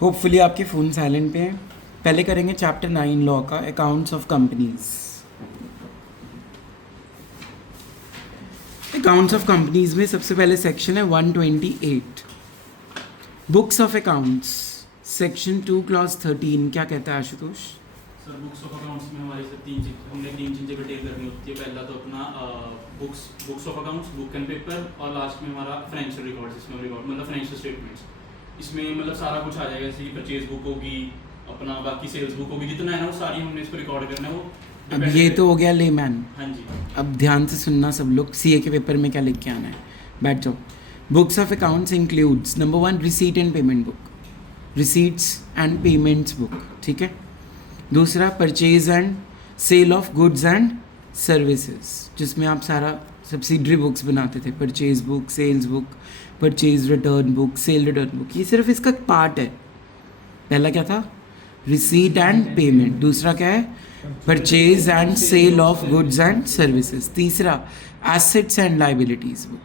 Hopefully आपके phone silent पे हैं। पहले करेंगे चैप्टर 9 लॉ का, accounts of companies. Accounts of companies में सबसे पहले सेक्शन है 128 books of accounts, section 2 clause 13। क्या कहता है Ashutosh? Sir books of accounts में हमारे से हमने तीन चीज़ें डिटेल करनी होती है। पहला तो अपना books of accounts, book and paper, और लास्ट में हमारा फाइनेंशियल रिकॉर्ड्स, इसमें रिकॉर्ड मतलब फाइनेंशियल स्टेटमेंट्स। इसमें मतलब सारा कुछ आ जाएगा, जैसे कि परचेज बुक होगी, अपना बाकी सेल्स बुक होगी, जितना है ना वो सारी हमने इसको रिकॉर्ड करना है। वो अब ये तो हो गया लेमैन। हाँ जी। अब ध्यान से सुनना सब लोग, सीए के पेपर में क्या लिख के आना है, बैठ जाओ। Books of accounts includes number 1 receipt and payment book, receipts and payments book, ठीक है। दूसरा purchase and sale of goods and services, जिसमें आप सारा सब्सिडरी बुक्स बनाते थे, purchase book, sales book, purchase return book, sale return book. ये सिर्फ इसका पार्ट है। पहला क्या था? Receipt and payment. दूसरा क्या है? Purchase and sale of goods and services. तीसरा एसेट्स एंड लाइबिलिटीज़ बुक,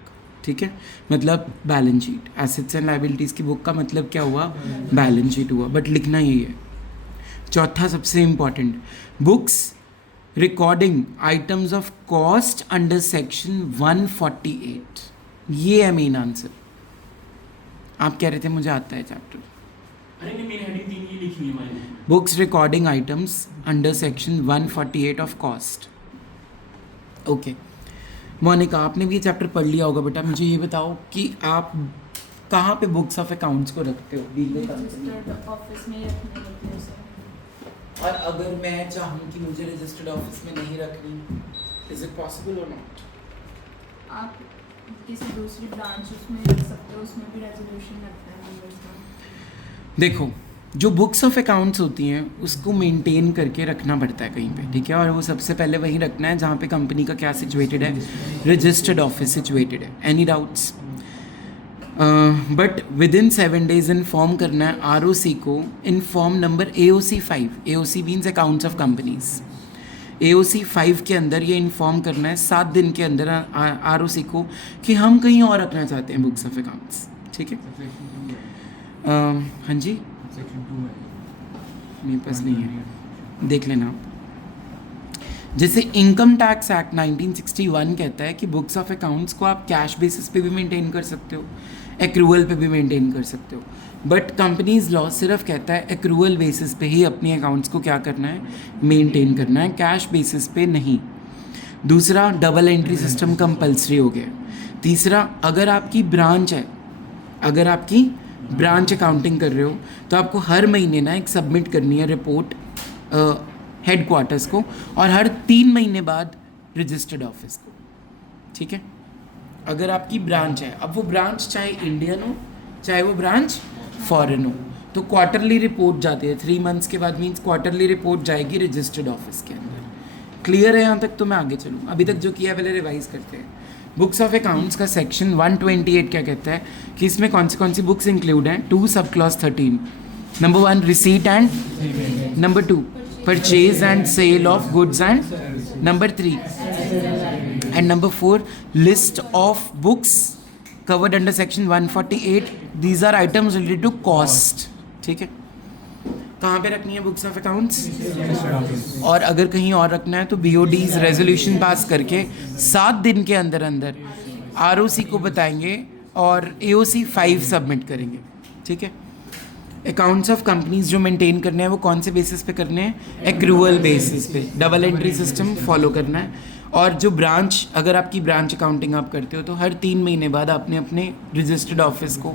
ठीक है, मतलब balance sheet. Assets and liabilities की बुक का मतलब क्या हुआ? बैलेंस शीट हुआ, बट लिखना यही है। चौथा सबसे important, books recording items of cost under section 148। ये है मेन आंसर। आप कह रहे थे मुझे आता है चैप्टर। अरे नहीं, मेरी हेडिंग 3 ही लिखनी है हमारी। Books recording items under section 148 of cost. Okay Monica, आपने भी ये चैप्टर पढ़ लिया होगा बेटा। मुझे ये बताओ कि आप कहाँ पे बुक्स ऑफ अकाउंट्स को रखते हो? रजिस्टर्ड ऑफिस में रखने होते हैं सर। और अगर मैं चाहूँ कि मुझे रजिस्टर्ड ऑफिस में नहीं रखनी, इज इट पॉसिबल और नॉट? आप किसी दूसरी ब्रांच उसमें रख सकते हो, उसमें भी रेजोल्यूशन लगता है मेंबर्स का। देखो, जो बुक्स ऑफ अकाउंट्स होती हैं उसको मेंटेन करके रखना पड़ता है कहीं पे, ठीक है। और वो सबसे पहले वहीं रखना है जहाँ पे कंपनी का क्या सिचुएटेड है, रजिस्टर्ड ऑफिस सिचुएटेड है। Any doubts? But with in 7 days inform करना है आरओसी को, inform number AOC 5। AOC means accounts of companies. AOC 5 के अंदर ये इन्फॉर्म करना है 7 दिन के अंदर आरओसी को कि हम कहीं और रखना चाहते हैं बुक्स ऑफ अकाउंट्स, ठीक है। हाँ जी, मेरे पास नहीं है, देख लेना आप। जैसे इनकम टैक्स एक्ट 1961 कहता है कि बुक्स ऑफ अकाउंट्स को आप कैश बेसिस पे भी मेंटेन कर सकते हो, एक्रूअल पे भी मेंटेन कर सकते हो, बट कंपनीज लॉ सिर्फ कहता है एक्रूअल बेसिस पे ही अपनी अकाउंट्स को क्या करना है, मेंटेन करना है, कैश बेसिस पे नहीं। दूसरा, डबल एंट्री सिस्टम कंपल्सरी हो गया। तीसरा, अगर आपकी ब्रांच है, अगर आपकी ब्रांच अकाउंटिंग कर रहे हो तो आपको हर महीने ना एक सबमिट करनी है रिपोर्ट हेड क्वार्टर्स को, और हर 3 महीने बाद रजिस्टर्ड ऑफिस को, ठीक है। अगर आपकी ब्रांच है, अब वो ब्रांच चाहे इंडियन हो चाहे वो ब्रांच फॉरेन हो, तो क्वार्टरली रिपोर्ट जाती है 3 months के बाद, मीन्स क्वार्टरली रिपोर्ट जाएगी रजिस्टर्ड ऑफिस के अंदर। क्लियर है यहाँ तक? तो मैं आगे चलूँ, अभी तक जो किया पहले रिवाइज करते हैं। बुक्स ऑफ अकाउंट्स का सेक्शन 128 क्या कहता है कि इसमें कौन सी बुक्स इंक्लूड हैं? 2 sub clause 13। Number 1 receipt and, number 2 purchase and sale of goods and, number 3 and number 4 list of books covered under section 148। These are items related to cost, ठीक है। कहाँ पे रखनी है बुक्स ऑफ अकाउंट्स? और अगर कहीं और रखना है तो BODs रेजोल्यूशन पास करके 7 दिन के अंदर अंदर ROC को बताएंगे और AOC 5 सबमिट करेंगे, ठीक है। अकाउंट्स ऑफ कंपनीज जो मेंटेन करने हैं वो कौन से बेसिस पे करने हैं? एक्रूअल बेसिस पे, डबल एंट्री सिस्टम फॉलो करना है। और जो ब्रांच, अगर आपकी ब्रांच अकाउंटिंग आप करते हो तो हर 3 महीने बाद आपने अपने रजिस्टर्ड ऑफिस को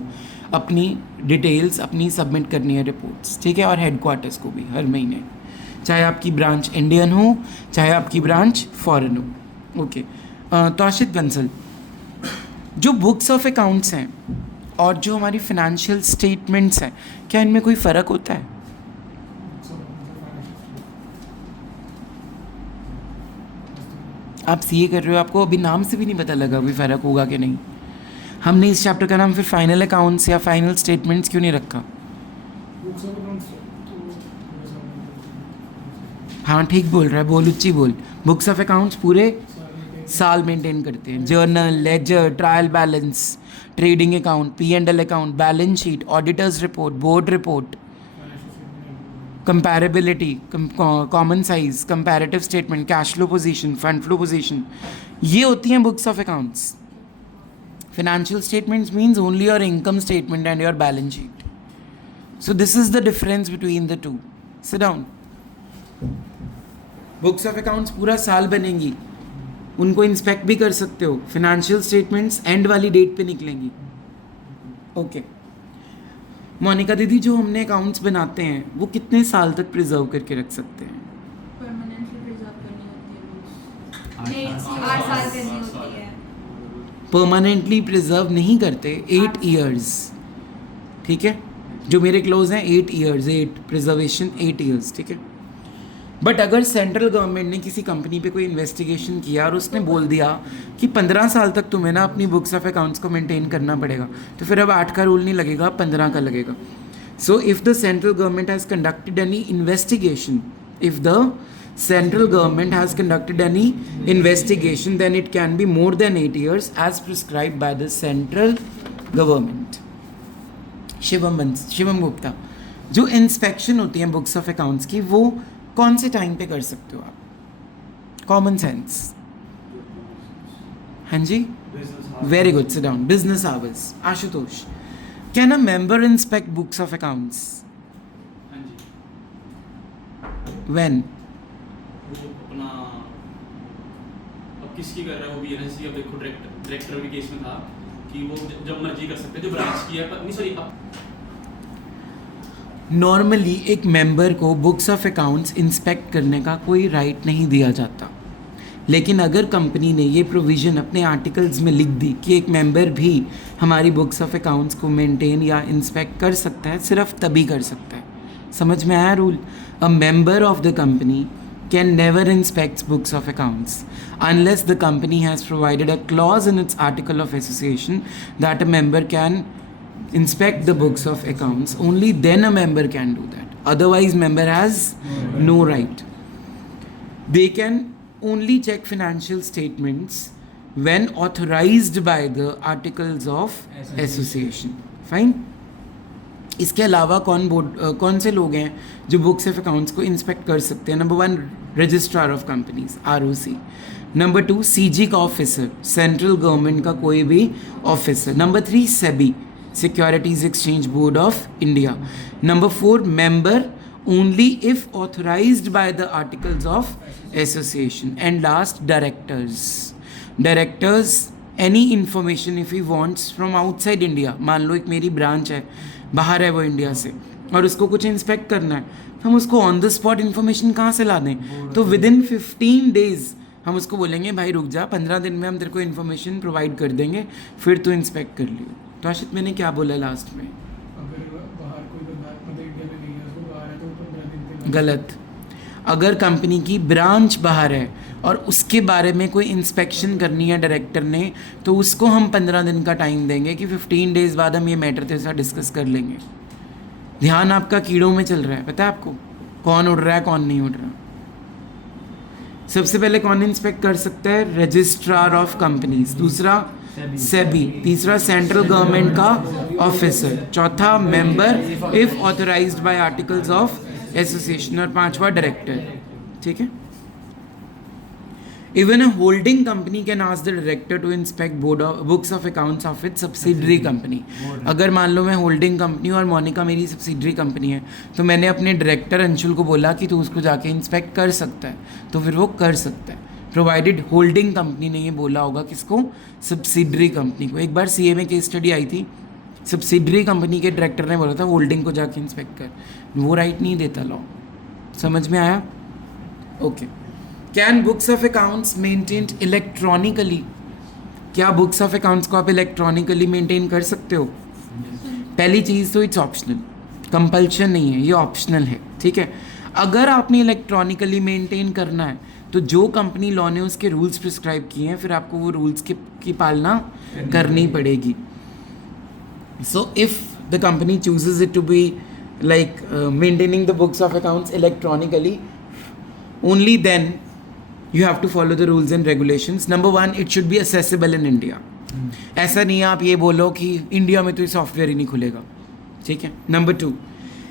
अपनी डिटेल्स अपनी सबमिट करनी है, रिपोर्ट्स, ठीक है। और हेड क्वार्टर्स को भी हर महीने, चाहे आपकी ब्रांच इंडियन हो चाहे आपकी ब्रांच फॉरेन हो, ओके। तौशिद बंसल, जो बुक्स ऑफ अकाउंट्स हैं और जो हमारी फाइनेंशियल स्टेटमेंट्स हैं, क्या इनमें कोई फ़र्क होता है? आप सीए कर रहे हो, आपको अभी नाम से भी नहीं पता लगा कोई फ़र्क होगा कि नहीं। हमने इस चैप्टर का नाम फिर फाइनल अकाउंट्स या फाइनल स्टेटमेंट्स क्यों नहीं रखा? हाँ ठीक बोल रहा है, बोल उच्ची बोल। बुक्स ऑफ अकाउंट्स पूरे साल मेंटेन करते हैं, journal, ledger, trial balance, trading account, P&L account, balance sheet, auditors report, board report, comparability, common size, comparative statement, cash flow position, fund flow position, ये होती हैं books of accounts. Financial statements means only your income statement and your balance sheet. So this is the difference between the two. Sit down. Books of accounts पूरा साल बनेंगी, उनको inspect भी कर सकते हो. Financial statements एंड वाली date पे निकलेंगी. ओके मोनिका दीदी, जो हमने अकाउंट्स बनाते हैं वो कितने साल तक प्रिजर्व करके रख सकते हैं? परमानेंटली प्रिजर्व करनी होती है बुक्स. 8 साल करनी होती है. परमानेंटली प्रिजर्व नहीं करते. 8 ईयर्स, ठीक है, जो मेरे क्लोज हैं 8 ईयर्स, 8 प्रिजर्वेशन 8 ईयर्स, ठीक है. बट अगर सेंट्रल गवर्नमेंट ने किसी कंपनी पे कोई इन्वेस्टिगेशन किया और उसने बोल दिया कि 15 साल तक तुम्हें ना अपनी बुक्स ऑफ अकाउंट्स को मेंटेन करना पड़ेगा, तो फिर अब 8 का रूल नहीं लगेगा, 15 का लगेगा. सो if the central government has conducted any investigation, if the central government has conducted any investigation, then it can be more than 8 years as prescribed by the central government. Shivam Gupta, जो इंस्पेक्शन होती है books of accounts की, वो कौन से time पे कर सकते हो आप? Common sense. हाँ जी, very good, sit down. Business hours. Ashutosh, can a member inspect books of accounts? हाँ जी. व्हेन? वो अपना अब किसकी कर रहा है वो बीएनएससी, अब देखो डायरेक्टर भी केस में था कि वो जब मर्जी कर सकते हैं, जो ब्रांच की है, नहीं सॉरी. नॉर्मली एक मेंबर को बुक्स ऑफ अकाउंट्स इंस्पेक्ट करने का कोई राइट नहीं दिया जाता, लेकिन अगर कंपनी ने ये प्रोविज़न अपने आर्टिकल्स में लिख दी कि एक मेंबर भी हमारी बुक्स ऑफ अकाउंट्स को मेंटेन या इंस्पेक्ट कर सकता है, सिर्फ तभी कर सकता है. समझ में आया rule? A member of the company can never inspect books of accounts unless the company has provided a clause in its article of association that a member can inspect the books of accounts. Only then a member can do that. Otherwise, member has no right. They can only check financial statements when authorized by the articles of association. Fine? इसके अलावा कौन से लोग हैं जो books of accounts को inspect कर सकते हैं? Number 1, registrar of companies, ROC. Number 2, CG का ऑफिसर, सेंट्रल गवर्नमेंट का कोई भी officer. Number 3, SEBI, securities exchange board of India. Number 4, member only if authorised by the articles of association. And last, directors any information if he wants from outside India. मान लो एक मेरी branch है, बाहर है वो इंडिया से, और उसको कुछ इंस्पेक्ट करना है, हम उसको ऑन द स्पॉट इन्फॉर्मेशन कहाँ से ला दें? तो विद इन 15 डेज हम उसको बोलेंगे भाई रुक जा, 15 दिन में हम तेरे को इन्फॉर्मेशन प्रोवाइड कर देंगे, फिर तू इंस्पेक्ट कर लियो. तो आशित, मैंने क्या बोला लास्ट में? गलत. अगर कंपनी की ब्रांच बाहर है और उसके बारे में कोई इंस्पेक्शन करनी है डायरेक्टर ने, तो उसको हम 15 दिन का टाइम देंगे कि 15 डेज बाद हम ये मैटर तेरे साथ डिस्कस कर लेंगे. ध्यान आपका कीड़ों में चल रहा है, पता है आपको कौन उड़ रहा है कौन नहीं उड़ रहा? सबसे पहले कौन इंस्पेक्ट कर सकता है? Registrar of companies. दूसरा सेबी. तीसरा सेंट्रल गवर्नमेंट का ऑफिसर. चौथा member if authorised bye articles of association. और पांचवा डायरेक्टर. ठीक है. Even a holding company can ask the director to inspect books of accounts of its subsidiary company. अगर मान लो मैं होल्डिंग कंपनी और मोनिका मेरी सब्सिडरी कंपनी है, तो मैंने अपने डायरेक्टर अंशुल को बोला कि तू उसको जाके इंस्पेक्ट कर सकता है, तो फिर वो कर सकता है, प्रोवाइडेड होल्डिंग कंपनी ने ये बोला होगा किसको? सब्सिडरी कंपनी को. एक बार CA में केस स्टडी आई थी, सब्सिडरी कंपनी के डायरेक्टर ने बोला था होल्डिंग को जाके इंस्पेक्ट कर. वो राइट नहीं देता लॉ. समझ में आया? Okay. Can books of accounts maintained electronically? क्या बुक्स ऑफ अकाउंट्स को आप इलेक्ट्रॉनिकली मेंटेन कर सकते हो? पहली चीज़ तो इट्स ऑप्शनल, कंपल्शन नहीं है, ये ऑप्शनल है. ठीक है. अगर आपने इलेक्ट्रॉनिकली मेंटेन करना है तो जो कंपनी लॉ ने उसके रूल्स प्रिस्क्राइब किए हैं, फिर आपको वो रूल्स की पालना करनी पड़ेगी. So if the company chooses it to be like maintaining the books of accounts electronically, only then you have to follow the rules and regulations. Number 1, it should be accessible in India. ऐसा नहीं है आप ये बोलो कि India में तो ये सॉफ्टवेयर ही नहीं खुलेगा. ठीक है. Number 2,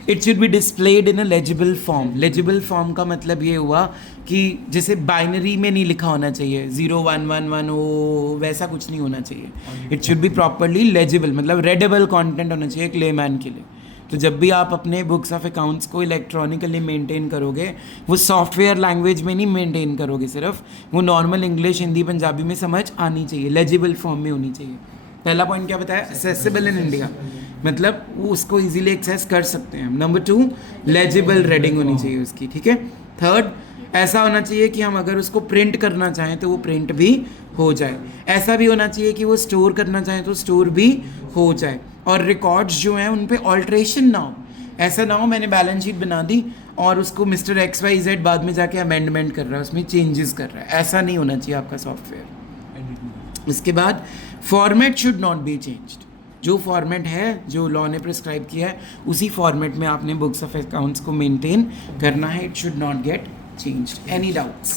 it should be displayed in a legible form. Legible form का मतलब ये हुआ कि जैसे बाइनरी में नहीं लिखा होना चाहिए 01110 वैसा कुछ नहीं होना चाहिए. It should be properly legible, मतलब रेडेबल कंटेंट होना चाहिए एक लेमैन के लिए. तो जब भी आप अपने बुक्स ऑफ अकाउंट्स को इलेक्ट्रॉनिकली मेंटेन करोगे, वो सॉफ्टवेयर लैंग्वेज में नहीं मेंटेन करोगे सिर्फ, वो नॉर्मल इंग्लिश, हिंदी, पंजाबी में समझ आनी चाहिए, लेजिबल फॉर्म में होनी चाहिए. पहला पॉइंट क्या बताया? एक्सेसिबल इन इंडिया, मतलब वो उसको इजीली एक्सेस कर सकते हैं. नंबर 2, लेजिबल रीडिंग होनी चाहिए उसकी. ठीक है. थर्ड, ऐसा होना चाहिए कि हम अगर उसको प्रिंट करना चाहें तो वो प्रिंट भी हो जाए. ऐसा भी होना चाहिए कि वो स्टोर करना चाहें तो स्टोर भी हो जाए. और रिकॉर्ड्स जो हैं उन पे ऑल्ट्रेशन ना हो. ऐसा ना हो मैंने बैलेंस शीट बना दी और उसको मिस्टर XYZ बाद में जाके अमेंडमेंट कर रहा है, उसमें चेंजेस कर रहा है. ऐसा नहीं होना चाहिए आपका सॉफ्टवेयर. इसके बाद format should not be changed. जो फॉर्मेट है, जो लॉ ने प्रिस्क्राइब किया है, उसी फॉर्मेट में आपने बुक्स ऑफ अकाउंट्स को मेंटेन करना है. It should not gate changed. Any doubts?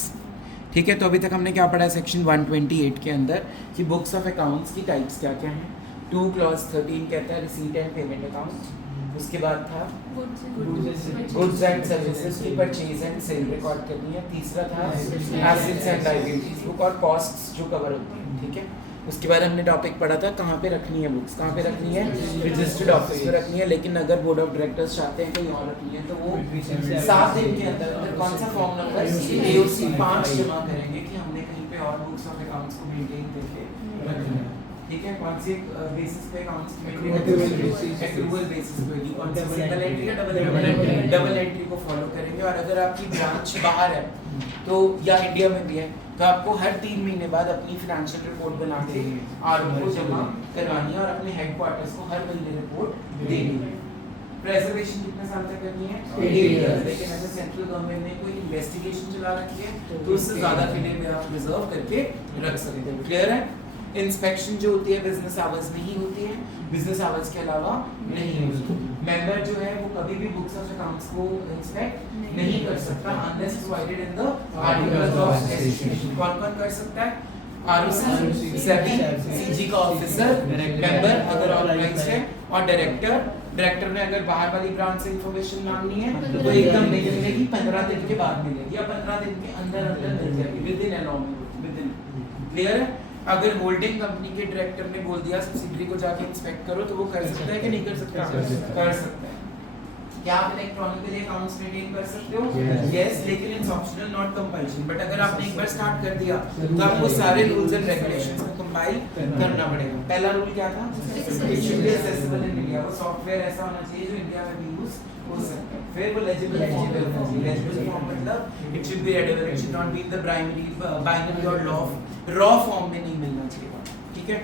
ठीक है. तो अभी तक हमने क्या पढ़ा है सेक्शन 128 के अंदर कि बुक्स ऑफ अकाउंट्स की टाइप्स क्या क्या हैं. 2 क्लॉज 13 कहता है रिसीट एंड पेमेंट अकाउंट. उसके बाद था गुड्स एंड सर्विसेज की परचेज एंड सेल रिकॉर्ड करनी है. तीसरा था एसेट्स एंड लायबिलिटीज बुक और कॉस्ट्स जो कवर होती हैं. ठीक है. उसके बाद हमने टॉपिक पढ़ा था कहाँ पे रखनी है बुक्स. कहाँ पे रखनी है? रजिस्टर्ड ऑफिस पे रखनी है. लेकिन अगर बोर्ड ऑफ डायरेक्टर्स चाहते हैं कहीं और रखनी है तो वो 7 दिन के अंदर कौन सा फॉर्म नंबर AOC 5 जमा करेंगे कि हमने कहीं पे और बुक्स ऑफ अकाउंट्स को मेंटेन करके रखना है. ठीक है. कौन सी बेसिस पे अकाउंट्स की एक्रूवल बेसिस पे होगी. कौन सी सिंगल एंट्री या डबल एंट्री को फॉलो करेंगे. और अगर आपकी ब्रांच बाहर है तो या इंडिया में भी है तो आपको हर 3 महीने बाद अपनी फाइनेंशियल रिपोर्ट बना के RO को जमा करवानी है और अपने हेडक्वार्टर्स को हर महीने रिपोर्ट देनी है. प्रेजर्वेशन कितने साल तक करनी है? 8 इयर्स. लेकिन अगर सेंट्रल गवर्नमेंट ने कोई इन्वेस्टिगेशन चला रखी है तो उससे ज़्यादा के लिए भी आप रिजर्व करके रख सकते हो. क्लियर है. इंस्पेक्शन जो होती है बिजनेस आवर्स में ही होती है, बिजनेस आवर्स के अलावा नहीं होती. मेंबर जो है वो कभी भी बुक्स ऑफ अकाउंट्स को इंस्पेक्ट नहीं कर सकता unless provided in the articles of association. कौन-कौन कर सकता है? ROC, सेबी, CG का ऑफिसर, मेंबर अगर ऑर्गेनाइज्ड है, और डायरेक्टर ने अगर बाहर वाली ब्रांच से इंफॉर्मेशन मांगनी है तो एकदम नहीं मिलेगी, 15 दिन के बाद मिलेगी या 15 दिन के अंदर मिल जाएगी within allotment within. Clear है. अगर होल्डिंग कंपनी के डायरेक्टर ने बोल दिया सब्सिडरी को जाके इंस्पेक्ट करो तो वो कर सकता है कि नहीं कर सकता? कर सकता है. क्या आप इलेक्ट्रॉनिकली अकाउंट्स मेंटेन कर सकते हो? यस, लेकिन it's optional not compulsion. But अगर आपने एक बार स्टार्ट कर दिया तो आपको सारे रूल्स एंड रेगुलेशंस को कंपाइल करना पड़ेगा. पहला रूल क्या था? It should be accessible in India. वो सॉफ्टवेयर ऐसा होना चाहिए जो इंडिया में भी यूज हो सकता है. फिर वो लेजिबल होना चाहिए. लेजिबल फॉर्म मतलब it should B readable. It should not be in the binary और रॉ फॉर्म में नहीं मिलना चाहिए. ठीक है.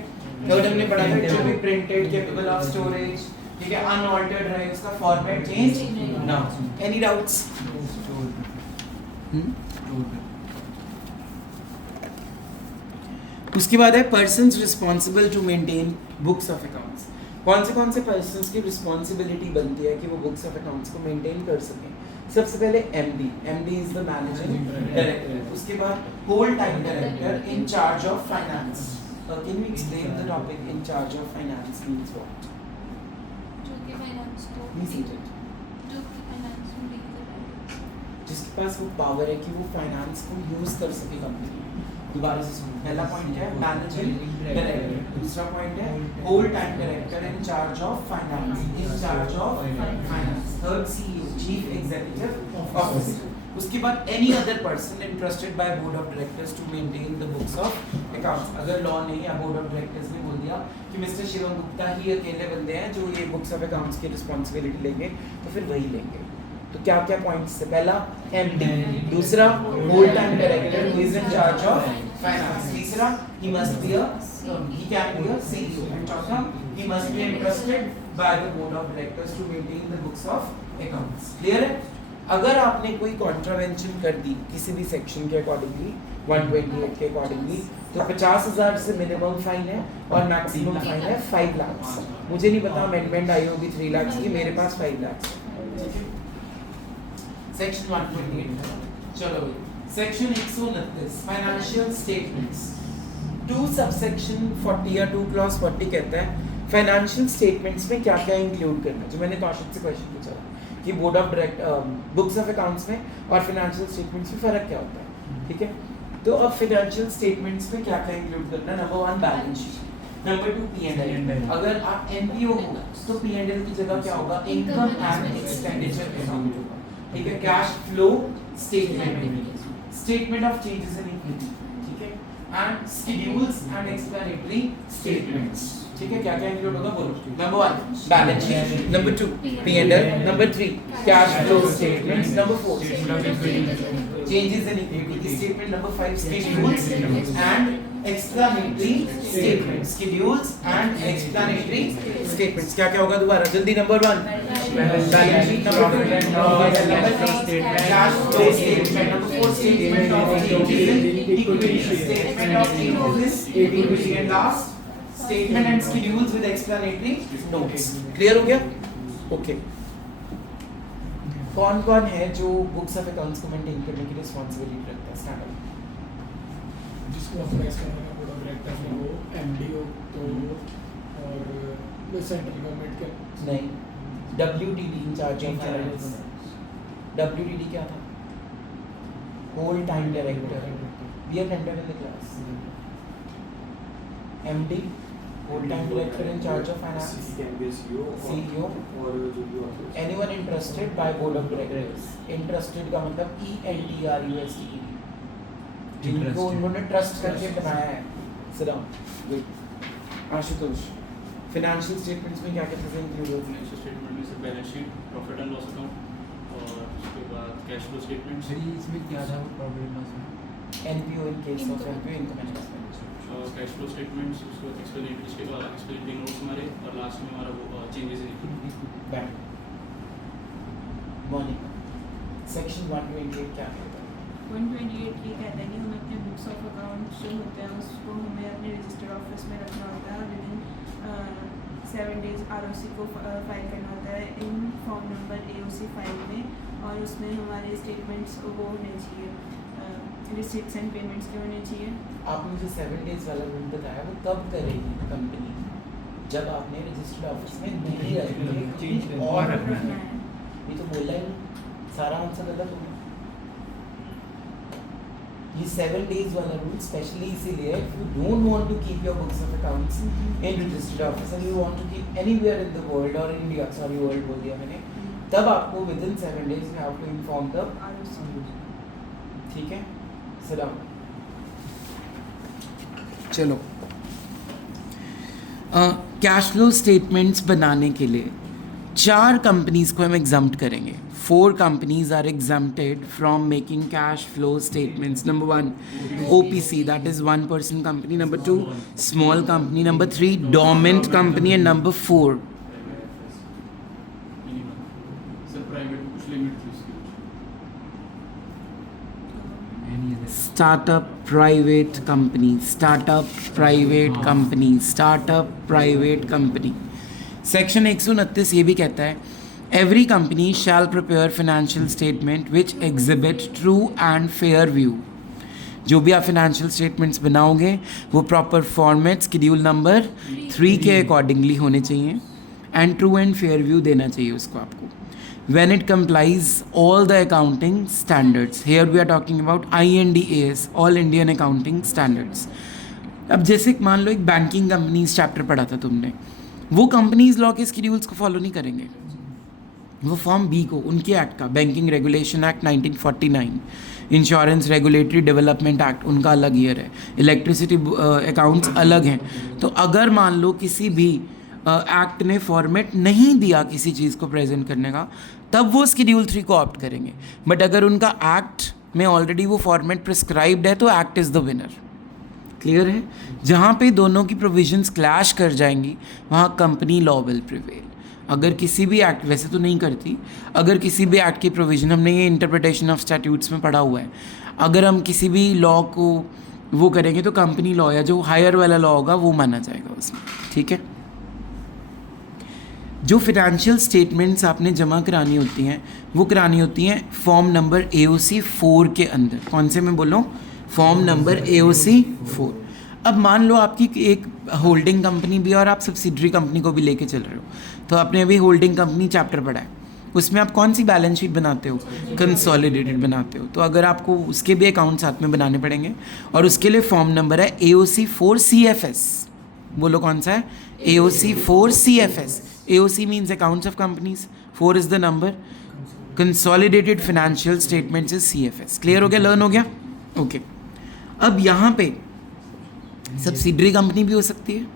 थर्ड हमने पढ़ा था it should be printed, capable of storage. ठीक है. अनऑल्टर्ड रहे, उसका फॉर्मेट चेंज ना. Any doubts? उसके बाद है persons responsible to maintain books of accounts. कौन से पर्सन्स की रिस्पॉन्सिबिलिटी बनती है कि वो बुक्स ऑफ अकाउंट्स को मेंटेन कर सकें. सबसे पहले MD is the managing director. उसके बाद whole time director in charge of finance. Can you explain the topic in charge of finance means what? जिसके पास वो पावर है कि वो फाइनेंस को यूज कर सके कंपनी. दोबारा से सुनो. पहला पॉइंट है मैनेजिंग डायरेक्टर. दूसरा पॉइंट है whole time director in charge of finance. In charge of finance. Third CEO chief executive officer. उसके बाद any other person interested by board of directors to maintain the books of accounts. अगर law ने या board of directors ने बोल दिया कि mister Shivam Gupta ही अकेले बंदे हैं जो ये बुक्स ऑफ अकाउंट्स की रिस्पॉन्सिबिलिटी लेंगे तो फिर वही लेंगे. तो क्या क्या पॉइंट्स है? पहला MD. दूसरा whole time director who is in charge of finance. तीसरा he must be he can be a CEO. and चौथा he must be entrusted by the board of directors to maintain the books of accounts. Clear है. अगर आपने कोई contravention कर दी किसी भी section के अकॉर्डिंगली 128 के अकॉर्डिंगली तो 50,000 से मिनिमम फाइन है और मैक्सिमम फाइन है 5 लाख. मुझे नहीं पता अमेंडमेंट आई होगी 3 लाख की, मेरे पास 5 लाख है. सेक्शन 128. चलो भाई. Section 129 financial statements. 2 सबसेक्शन 40 या 2 क्लॉज 40 कहता है फाइनेंशियल स्टेटमेंट्स में क्या क्या इंक्लूड करना है, जो मैंने कौशिक से क्वेश्चन पूछा था कि board of books of accounts में और फाइनेंशियल स्टेटमेंट्स में फ़र्क क्या होता है, ठीक है। तो अब फाइनेंशियल स्टेटमेंट्स में क्या क्या इंक्लूड करना है, number 1 balance sheet, number 2 P&L। अगर आप NPO हो तो P&L की जगह क्या होगा, इनकम एंड एक्सपेंडिचर अकाउंट होगा, ठीक है। Cash flow statement, statement of changes in equity, ठीक है, and schedules and explanatory statements, ठीक है। क्या क्या इंक्लूड होगा बोलो। Number 1 balance sheet, number 2 P&L, number 3 cash flow statements, number 4 changes in equity statement, number 5 schedules and explanatory statements, schedules and explanatory statements। क्या क्या होगा दोबारा जल्दी। Number 1 balance sheet, number 2 cash flow statement, number 4 statement of changes in equity, statement of changes in equity, and last statement and schedules with explanatory notes। Clear हो गया? Okay. कौन कौन है जो बुक्स ऑफ अकाउंट्स को maintain करने की responsibility रखता है? स्टार्ट जिसको ऑथराइज करने का बोर्ड ऑफ डायरेक्टर्स में वो MD हो तो, और सेंट्रल गवर्नमेंट के नहीं, WTD in charge of finance. WTD क्या था? Whole time director. We have entered in the class. MD whole time director in charge of finance, CEO anyone interested by board of directors. Interested का मतलब ENTRUSTED, जिनको उन्होंने trust करके बनाया है। Sit down. Ashutosh, financial statements में क्या क्या चीजें इंक्लूड होती हैं? फाइनेंशियल स्टेटमेंट में से balance sheet, profit and loss account, और उसके बाद कैश फ्लो स्टेटमेंट्स, इसमें क्या था प्रॉफिट लॉस में? NPO in case of NPO income and expenditure, cash flow statements, उसके बाद एक्सप्लेनेटरी नोट्स हमारे, और लास्ट में हमारा वो changes in equity. Bank. Monica, section 128 क्या कहता है? 128 ये कहता है कि हमें अपने बुक्स ऑफ अकाउंट्स जो होते हैं उसको हमें अपने रजिस्टर्ड ऑफिस में रखना होता है, विद इन 7 days ROC को फाइल करना होता है in form number AOC file में, और उसमें हमारे स्टेटमेंट्स वो होने चाहिए, रिसीट्स एंड पेमेंट्स के होने चाहिए। आपने जो 7 days वाला रूल बताया वो कब करेगी कंपनी? जब आपने रजिस्टर्ड ऑफिस में नहीं रखी और रखना है। ये तो बोला ही नहीं, सारा आंसर गलत हो गया। ये 7 days वाला रूल स्पेशली इसीलिए, if you don't want to keep your books of accounts in registered office and you want to keep anywhere in the world or India, sorry world बोल दिया मैंने, तब आपको within 7 days you have to inform the ROC। ठीक है। sit down। चलो, cash flow statements बनाने के लिए 4 कंपनीज को हम एग्जाम्प्ट करेंगे। 4 companies are exempted from making cash flow statements. Number 1 OPC, that is one person company. Number 2 small company. Number 3 dormant company, and number 4 sir private कुछ limit थी उसकी? startup private company, startup private company, startup private company। Section 129 ये भी कहता है every company shall prepare financial statement which exhibit true and fair view। जो भी आप फाइनेंशियल स्टेटमेंट्स बनाओगे वो प्रॉपर फॉर्मेट शेड्यूल नंबर 3 के अकॉर्डिंगली होने चाहिए, and true and fair view देना चाहिए उसको आपको। when it complies all the accounting standards, here we are talking about INDAS, all Indian accounting standards। अब जैसे मान लो एक बैंकिंग कंपनीज चैप्टर पढ़ा था तुमने, वो कंपनीज लॉ के शेड्यूल्स को फॉलो नहीं करेंगे, वो फॉर्म बी को उनके एक्ट का, banking regulation act 1949, insurance regulatory development act उनका अलग ईयर है, इलेक्ट्रिसिटी अकाउंट्स अलग हैं। तो अगर मान लो किसी भी एक्ट ने फॉर्मेट नहीं दिया किसी चीज़ को प्रेजेंट करने का, तब वो शेड्यूल 3 को ऑप्ट करेंगे। बट अगर उनका एक्ट में ऑलरेडी वो फॉर्मेट प्रिस्क्राइब्ड है तो act is the winner. Clear है? जहाँ पे दोनों की प्रोविजंस क्लैश कर जाएंगी वहाँ कंपनी लॉ विल प्रिवेल। अगर किसी भी एक्ट, वैसे तो नहीं करती, अगर किसी भी एक्ट की प्रोविज़न, हमने ये इंटरप्रिटेशन ऑफ स्टैट्यूट्स में पढ़ा हुआ है, अगर हम किसी भी लॉ को वो करेंगे तो कंपनी लॉ या जो हायर वाला लॉ होगा वो माना जाएगा उसमें। ठीक है? जो फाइनेंशियल स्टेटमेंट्स आपने जमा करानी होती हैं वो करानी होती हैं फॉर्म नंबर AOC 4 के अंदर। कौन से मैं बोल रहा हूँ? Form number AOC 4। अब मान लो आपकी एक होल्डिंग कंपनी भी है और आप सब्सिडरी कंपनी को भी लेके चल रहे हो, तो आपने अभी होल्डिंग कंपनी चैप्टर पढ़ा है, उसमें आप कौन सी बैलेंस शीट बनाते हो? कंसोलिडेटेड बनाते हो। तो अगर आपको उसके भी अकाउंट साथ में बनाने पड़ेंगे और उसके लिए फॉर्म नंबर है AOC 4CFS। बोलो कौन सा है? AOC 4CFS। AOC means accounts of companies, 4 is the number, consolidated financial statements is CFS। Clear हो गया? लर्न हो गया? ओके। अब यहाँ पे सब्सिडरी कंपनी भी हो सकती है,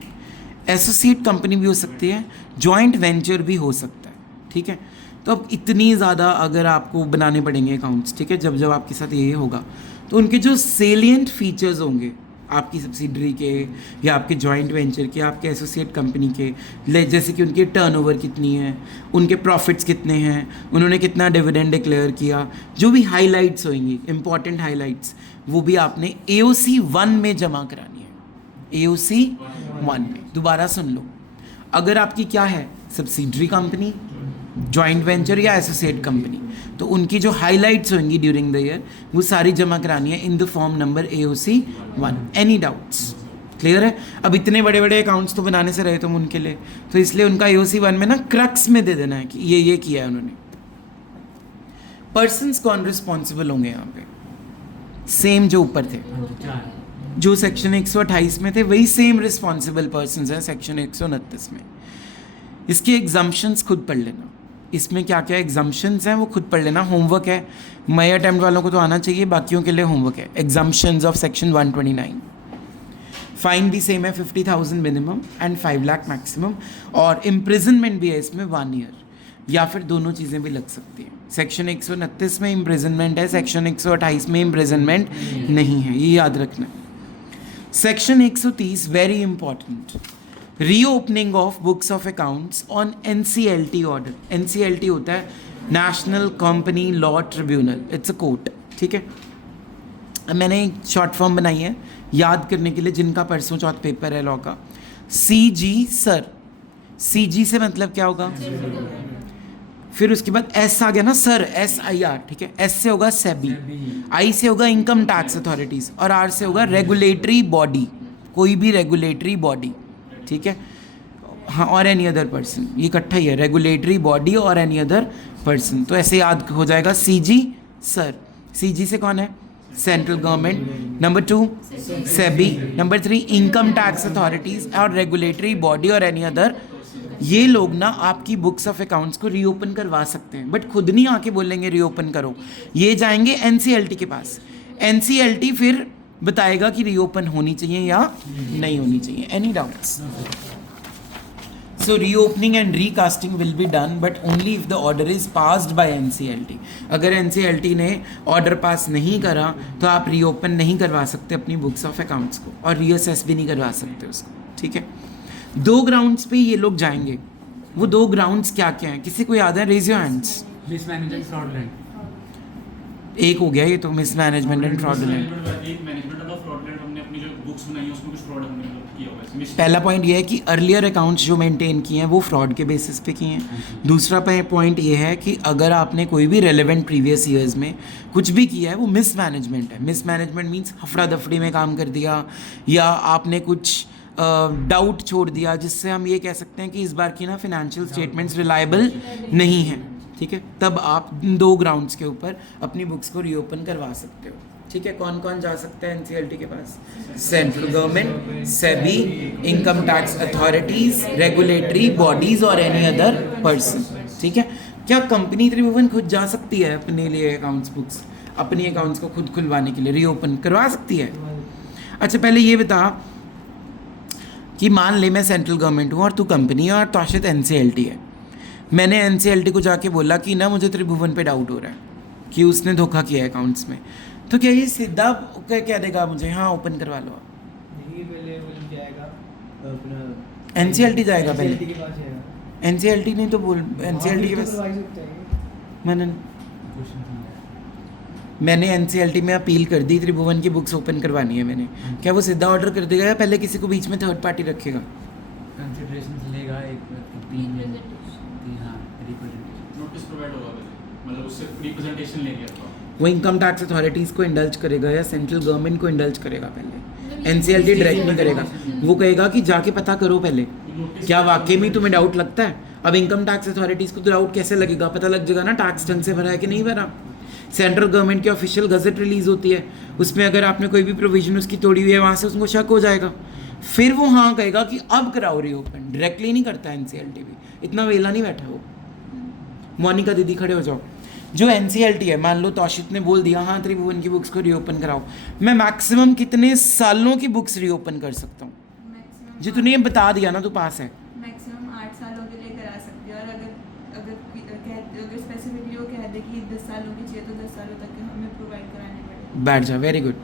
एसोसिएट कंपनी भी हो सकती है, जॉइंट वेंचर भी हो सकता है, ठीक है। तो अब इतनी ज़्यादा अगर आपको बनाने पड़ेंगे अकाउंट्स, ठीक है, जब जब आपके साथ ये होगा तो उनके जो सेलिएंट फीचर्स होंगे आपकी सब्सिडरी के या आपके जॉइंट वेंचर के, आपके एसोसिएट कंपनी के, जैसे कि उनकी टर्नओवर कितनी है, उनके प्रॉफिट्स कितने हैं, उन्होंने कितना डिविडेंड डिक्लेयर किया, जो भी हाइलाइट्स होंगी, इंपॉर्टेंट हाइलाइट्स, वो भी आपने AOC 1 में जमा करानी है। AOC 1 में। दोबारा सुन लो, अगर आपकी क्या है, सब्सिडरी कंपनी, जॉइंट वेंचर या एसोसिएट कंपनी, तो उनकी जो हाइलाइट्स होंगी ड्यूरिंग द ईयर वो सारी जमा करानी है in the form number AOC 1। Any doubts? Clear है? अब इतने बड़े बड़े अकाउंट्स तो बनाने से रहे तुम उनके लिए, तो इसलिए उनका AOC 1 में ना क्रक्स में दे देना है कि ये किया है उन्होंने। पर्सन्स कौन रिस्पॉन्सिबल होंगे यहाँ पे? सेम जो ऊपर थे, जो सेक्शन 128 में थे वही सेम रिस्पॉन्सिबल पर्सन्स हैं सेक्शन 129 में। इसके एग्जम्पशंस खुद पढ़ लेना, इसमें क्या क्या एग्जम्पशंस हैं वो खुद पढ़ लेना, होमवर्क है। मई अटेम्प्ट वालों को तो आना चाहिए, बाकियों के लिए होमवर्क है। Exemptions of section 129। फाइन भी सेम है, 50,000 मिनिमम एंड 5 लाख मैक्सिमम, और इम्प्रिजनमेंट भी है इसमें 1 ईयर, या फिर दोनों चीज़ें भी लग सकती हैं। सेक्शन 129 में इम्प्रिजनमेंट है, सेक्शन 128 में इम्प्रिजनमेंट नहीं है, ये याद रखना। Section 130 very important, reopening of books of accounts on NCLT order. NCLT होता है national company law tribunal, it's a court, ठीक है। अब मैंने एक शॉर्ट फॉर्म बनाई है याद करने के लिए, जिनका परसों चौथ पेपर है लॉ का। CG सर, CG से मतलब क्या होगा? फिर उसके बाद S आ गया ना सर, SIR, ठीक है। S से होगा सेबी, I से होगा इनकम टैक्स अथॉरिटीज़, और R से होगा रेगुलेटरी बॉडी, कोई भी रेगुलेटरी बॉडी, ठीक है। हाँ, और एनी अदर पर्सन, ये इकट्ठा ही है, रेगुलेटरी बॉडी और एनी अदर पर्सन। तो ऐसे याद हो जाएगा CG सर। CG से कौन है? Central government. Number 2 SEBI. Number 3 income tax authorities और रेगुलेटरी बॉडी और एनी अदर। ये लोग ना आपकी बुक्स ऑफ अकाउंट्स को रीओपन करवा सकते हैं, बट खुद नहीं आके बोलेंगे रीओपन करो, ये जाएंगे NCLT के पास। NCLT फिर बताएगा कि रीओपन होनी चाहिए या नहीं होनी चाहिए। Any doubts? So reopening and recasting will be done but only if the order is passed by NCLT। अगर NCLT ने ऑर्डर पास नहीं करा तो आप रीओपन नहीं करवा सकते अपनी बुक्स ऑफ अकाउंट्स को, और रीअसेस भी नहीं करवा सकते उसको, ठीक है। 2 ग्राउंड्स पे ये लोग जाएंगे। वो 2 ग्राउंड्स क्या क्या हैं? किसी को याद है? Raise your hands. Mismanagement, fraudulent. एक हो गया ये तो, mismanagement and fraudulent. Management of fraudulent, हमने अपनी जो बुक्स बनाई है उसमें कुछ फ्रॉड हमने किया हुआ है। पहला पॉइंट ये है कि अर्लियर अकाउंट्स जो मेंटेन किए हैं वो फ्रॉड के बेसिस पे किए हैं। दूसरा पॉइंट ये है कि अगर आपने कोई भी रेलेवेंट प्रीवियस ईयर्स में कुछ भी किया है वो मिसमैनेजमेंट है। मिसमैनेजमेंट मीन्स हफड़ा दफड़ी में काम कर दिया, या आपने कुछ डाउट छोड़ दिया, जिससे हम ये कह सकते हैं कि इस बार की ना फिनेंशियल स्टेटमेंट्स रिलायबल नहीं हैं, ठीक है। तब आप 2 ग्राउंड्स के ऊपर अपनी बुक्स को रीओपन करवा सकते हो, ठीक है। कौन कौन जा सकता है NCLT के पास? Central government, SEBI, income tax authorities, regulatory bodies और एनी अदर पर्सन, ठीक है। क्या कंपनी त्रिभुवन खुद जा सकती है अपने लिए अकाउंट्स बुक्स, अपनी अकाउंट्स को खुद खुलवाने के लिए रीओपन करवा सकती है? अच्छा, पहले ये बता कि मान ले मैं सेंट्रल गवर्नमेंट हूँ और तू कंपनी है और तौशित NCLT है। मैंने NCLT को जाके बोला कि ना मुझे त्रिभुवन पे डाउट हो रहा है कि उसने धोखा किया है अकाउंट्स में, तो क्या ये सीधा कह देगा मुझे हाँ ओपन करवा लो? नहीं, पहले वो जाएगा अपना NCLT जाएगा पहले। NCLT के पास जाएगा। NCLT नहीं तो बोल, NCLT के पास मनन मैंने NCLT में अपील कर दी, त्रिभुवन की बुक्स ओपन करवानी है मैंने, क्या वो सीधा ऑर्डर कर देगा या पहले किसी को बीच में थर्ड पार्टी रखेगा? कंसिडरेशन लेगा एक 3 हाँ रिप्रेजेंटेशन नोटिस प्रोवाइड होगा पहले, मतलब उससे रिप्रेजेंटेशन ले लिया था। वो इनकम टैक्स अथॉरिटीज़ को इंडल्ज करेगा या सेंट्रल गवर्नमेंट को इंडल्ज करेगा पहले? एनसीएलटी डायरेक्ट नहीं करेगा, वो कहेगा कि जाके पता करो पहले क्या वाकई में तुम्हें डाउट लगता है। अब इनकम टैक्स अथॉरिटीज़ को तो डाउट कैसे लगेगा, पता लग जाएगा ना टैक्स ढंग से भरा है कि नहीं भरा। सेंट्रल गवर्नमेंट की ऑफिशियल गजट रिलीज होती है, उसमें अगर आपने कोई भी प्रोविजन उसकी तोड़ी हुई है वहाँ से उसको शक हो जाएगा, फिर वो हाँ कहेगा कि अब कराओ रीओपन। डायरेक्टली नहीं करता एनसीएलटी भी, इतना वेला नहीं बैठा वो। मोनिका दीदी खड़े हो जाओ। जो एनसीएलटी है, मान लो तौशित ने बोल दिया हाँ त्रिभुवन की बुक्स को रीओपन कराओ, मैं मैक्सिमम कितने सालों की बुक्स रीओपन कर सकता हूँ? मैक्सिमम जो तूने ये बता दिया ना, तू पास है। मैक्सिमम 8 सालों के लिए करा सकती है, और अगर स्पेसिफिकली वो कह दे कि 10 सालों की चाहिए तो 10 सालों तक के हमें प्रोवाइड कराने पड़ेंगे। बैठ जा, वेरी गुड।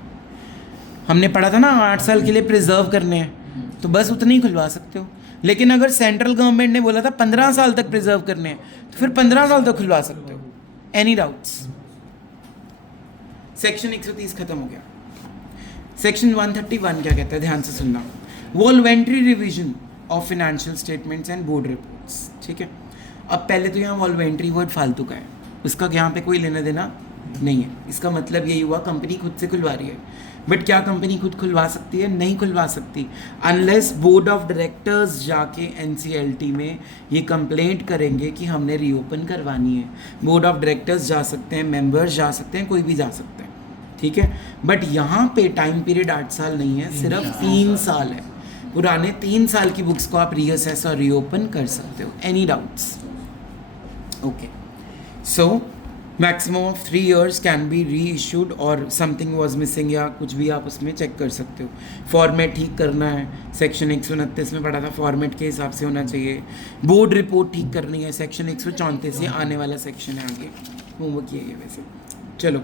हमने पढ़ा था ना 8 साल के लिए प्रिजर्व करने हैं, तो बस उतने ही खुलवा सकते हो। लेकिन अगर सेंट्रल गवर्नमेंट ने बोला था 15 साल तक प्रिजर्व करने हैं, तो फिर 15 साल तक खुलवा सकते हो। Any doubts? सेक्शन 130 खत्म हो गया। सेक्शन 131 क्या कहता है, ध्यान से सुनना। Voluntary revision of financial statements and board reports. ठीक है, अब पहले तो यहाँ वॉल्वेंट्री वर्ड फालतू का है, उसका यहाँ पे कोई लेना देना नहीं है। इसका मतलब यही हुआ कंपनी खुद से खुलवा रही है। बट क्या कंपनी खुद खुलवा सकती है? नहीं खुलवा सकती, अनलेस बोर्ड ऑफ डायरेक्टर्स जाके एनसीएलटी में ये कंप्लेंट करेंगे कि हमने रीओपन करवानी है। बोर्ड ऑफ डायरेक्टर्स जा सकते हैं, मेंबर्स जा सकते हैं, कोई भी जा सकता है। ठीक है, बट यहाँ पे टाइम पीरियड 8 साल नहीं है, सिर्फ 3 साल है। पुराने 3 साल की बुक्स को आप रीअसेस और रीओपन कर सकते हो। Any doubts? Okay, so maximum of 3 years can be री इशूड, और समथिंग वॉज मिसिंग या कुछ भी आप उसमें चेक कर सकते हो। फॉर्मेट ठीक करना है, सेक्शन 129 में पढ़ा था, फॉर्मेट के हिसाब से होना चाहिए। बोर्ड रिपोर्ट ठीक करनी है, सेक्शन 134 ये आने वाला सेक्शन है आगे, होमवर्क किया है वैसे। चलो,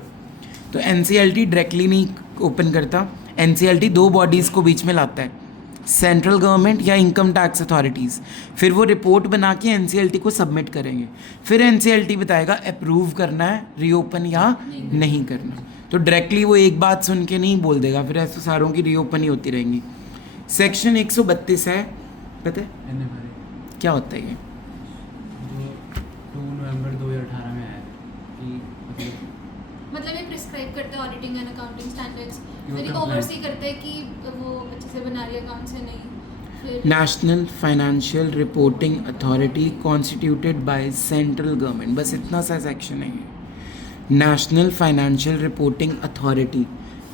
तो एनसीएलटी डायरेक्टली नहीं ओपन करता, एनसीएलटी 2 बॉडीज़ को बीच में लाता है, सेंट्रल गवर्नमेंट या इनकम टैक्स अथॉरिटीज़। फिर वो रिपोर्ट बना के एनसीएलटी को सबमिट करेंगे, फिर एनसीएलटी बताएगा अप्रूव करना है रीओपन या नहीं करना। तो डायरेक्टली वो एक बात सुन के नहीं बोल देगा, फिर ऐसे सारों की रीओपन ही होती रहेंगी। सेक्शन 132 है, पता है NFRA क्या होता है ये? जो 2 नवंबर 2018 में आया कि मतलब ये प्रिस्क्राइब करते हैं ऑडिटिंग एंड अकाउंटिंग स्टैंडर्ड्स, यो फिर compliant। ओवरसी करते हैं कि वो अच्छे से बना रही है अकाउंट से नहीं। फिर national financial reporting authority constituted by central government, बस इतना सा सेक्शन है ये। National financial reporting authority,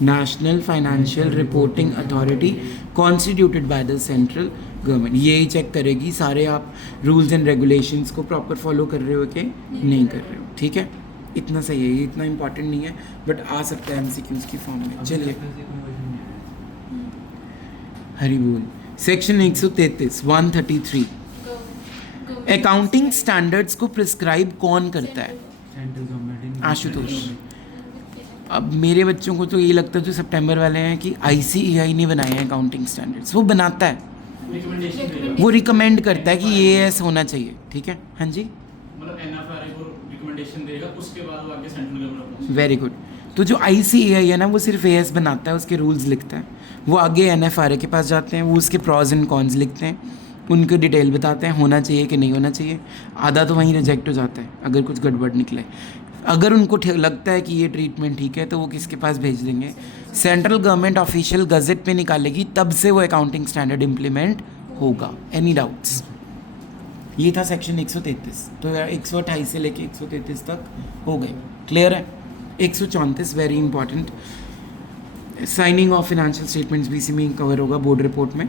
national financial reporting authority constituted by the central government. ये ही चेक करेगी सारे आप रूल्स एंड रेगुलेशंस को प्रॉपर फॉलो कर रहे हो कि नहीं कर रहे हो। ठीक है, इतना सही है, ये इतना इंपॉर्टेंट नहीं है, बट आ सकता है एमसीक्यूज की फॉर्म में। चलिए, हरी बोल। सेक्शन 133 133 अकाउंटिंग स्टैंडर्ड्स को प्रिस्क्राइब कौन करता है? Central government. आशुतोष। अब मेरे बच्चों को तो ये लगता है जो सितंबर वाले हैं कि आईसीएआई ने बनाए हैं अकाउंटिंग स्टैंडर्ड्स, वो बनाता है, रिकमेंडेशन देगा, वो रिकमेंड करता है कि ये ऐसा होना चाहिए। ठीक है, हाँ जी, मतलब एनएफआरए को रिकमेंडेशन देगा, उसके बाद वो आगे सेंट्रल गवर्नमेंट। Very good. तो जो आईसीएआई है ना, वो सिर्फ एएस बनाता है, उसके रूल्स लिखता है, वो आगे एनएफआरए के पास जाते हैं, वो उसके प्रॉज एंड कॉन्स लिखते हैं, उनको डिटेल बताते हैं होना चाहिए कि नहीं होना चाहिए। आधा तो वहीं रिजेक्ट हो जाता है अगर कुछ गड़बड़ निकले। अगर उनको लगता है कि ये ट्रीटमेंट ठीक है तो वो किसके पास भेज देंगे? सेंट्रल गवर्नमेंट ऑफिशियल गजट पे निकालेगी, तब से वो अकाउंटिंग स्टैंडर्ड इम्प्लीमेंट होगा। Any doubts? ये था सेक्शन 133, तो 128 से लेके 133 तक हो गए, क्लियर है? 134 very important, signing off financial statements भी इसी में कवर होगा बोर्ड रिपोर्ट में।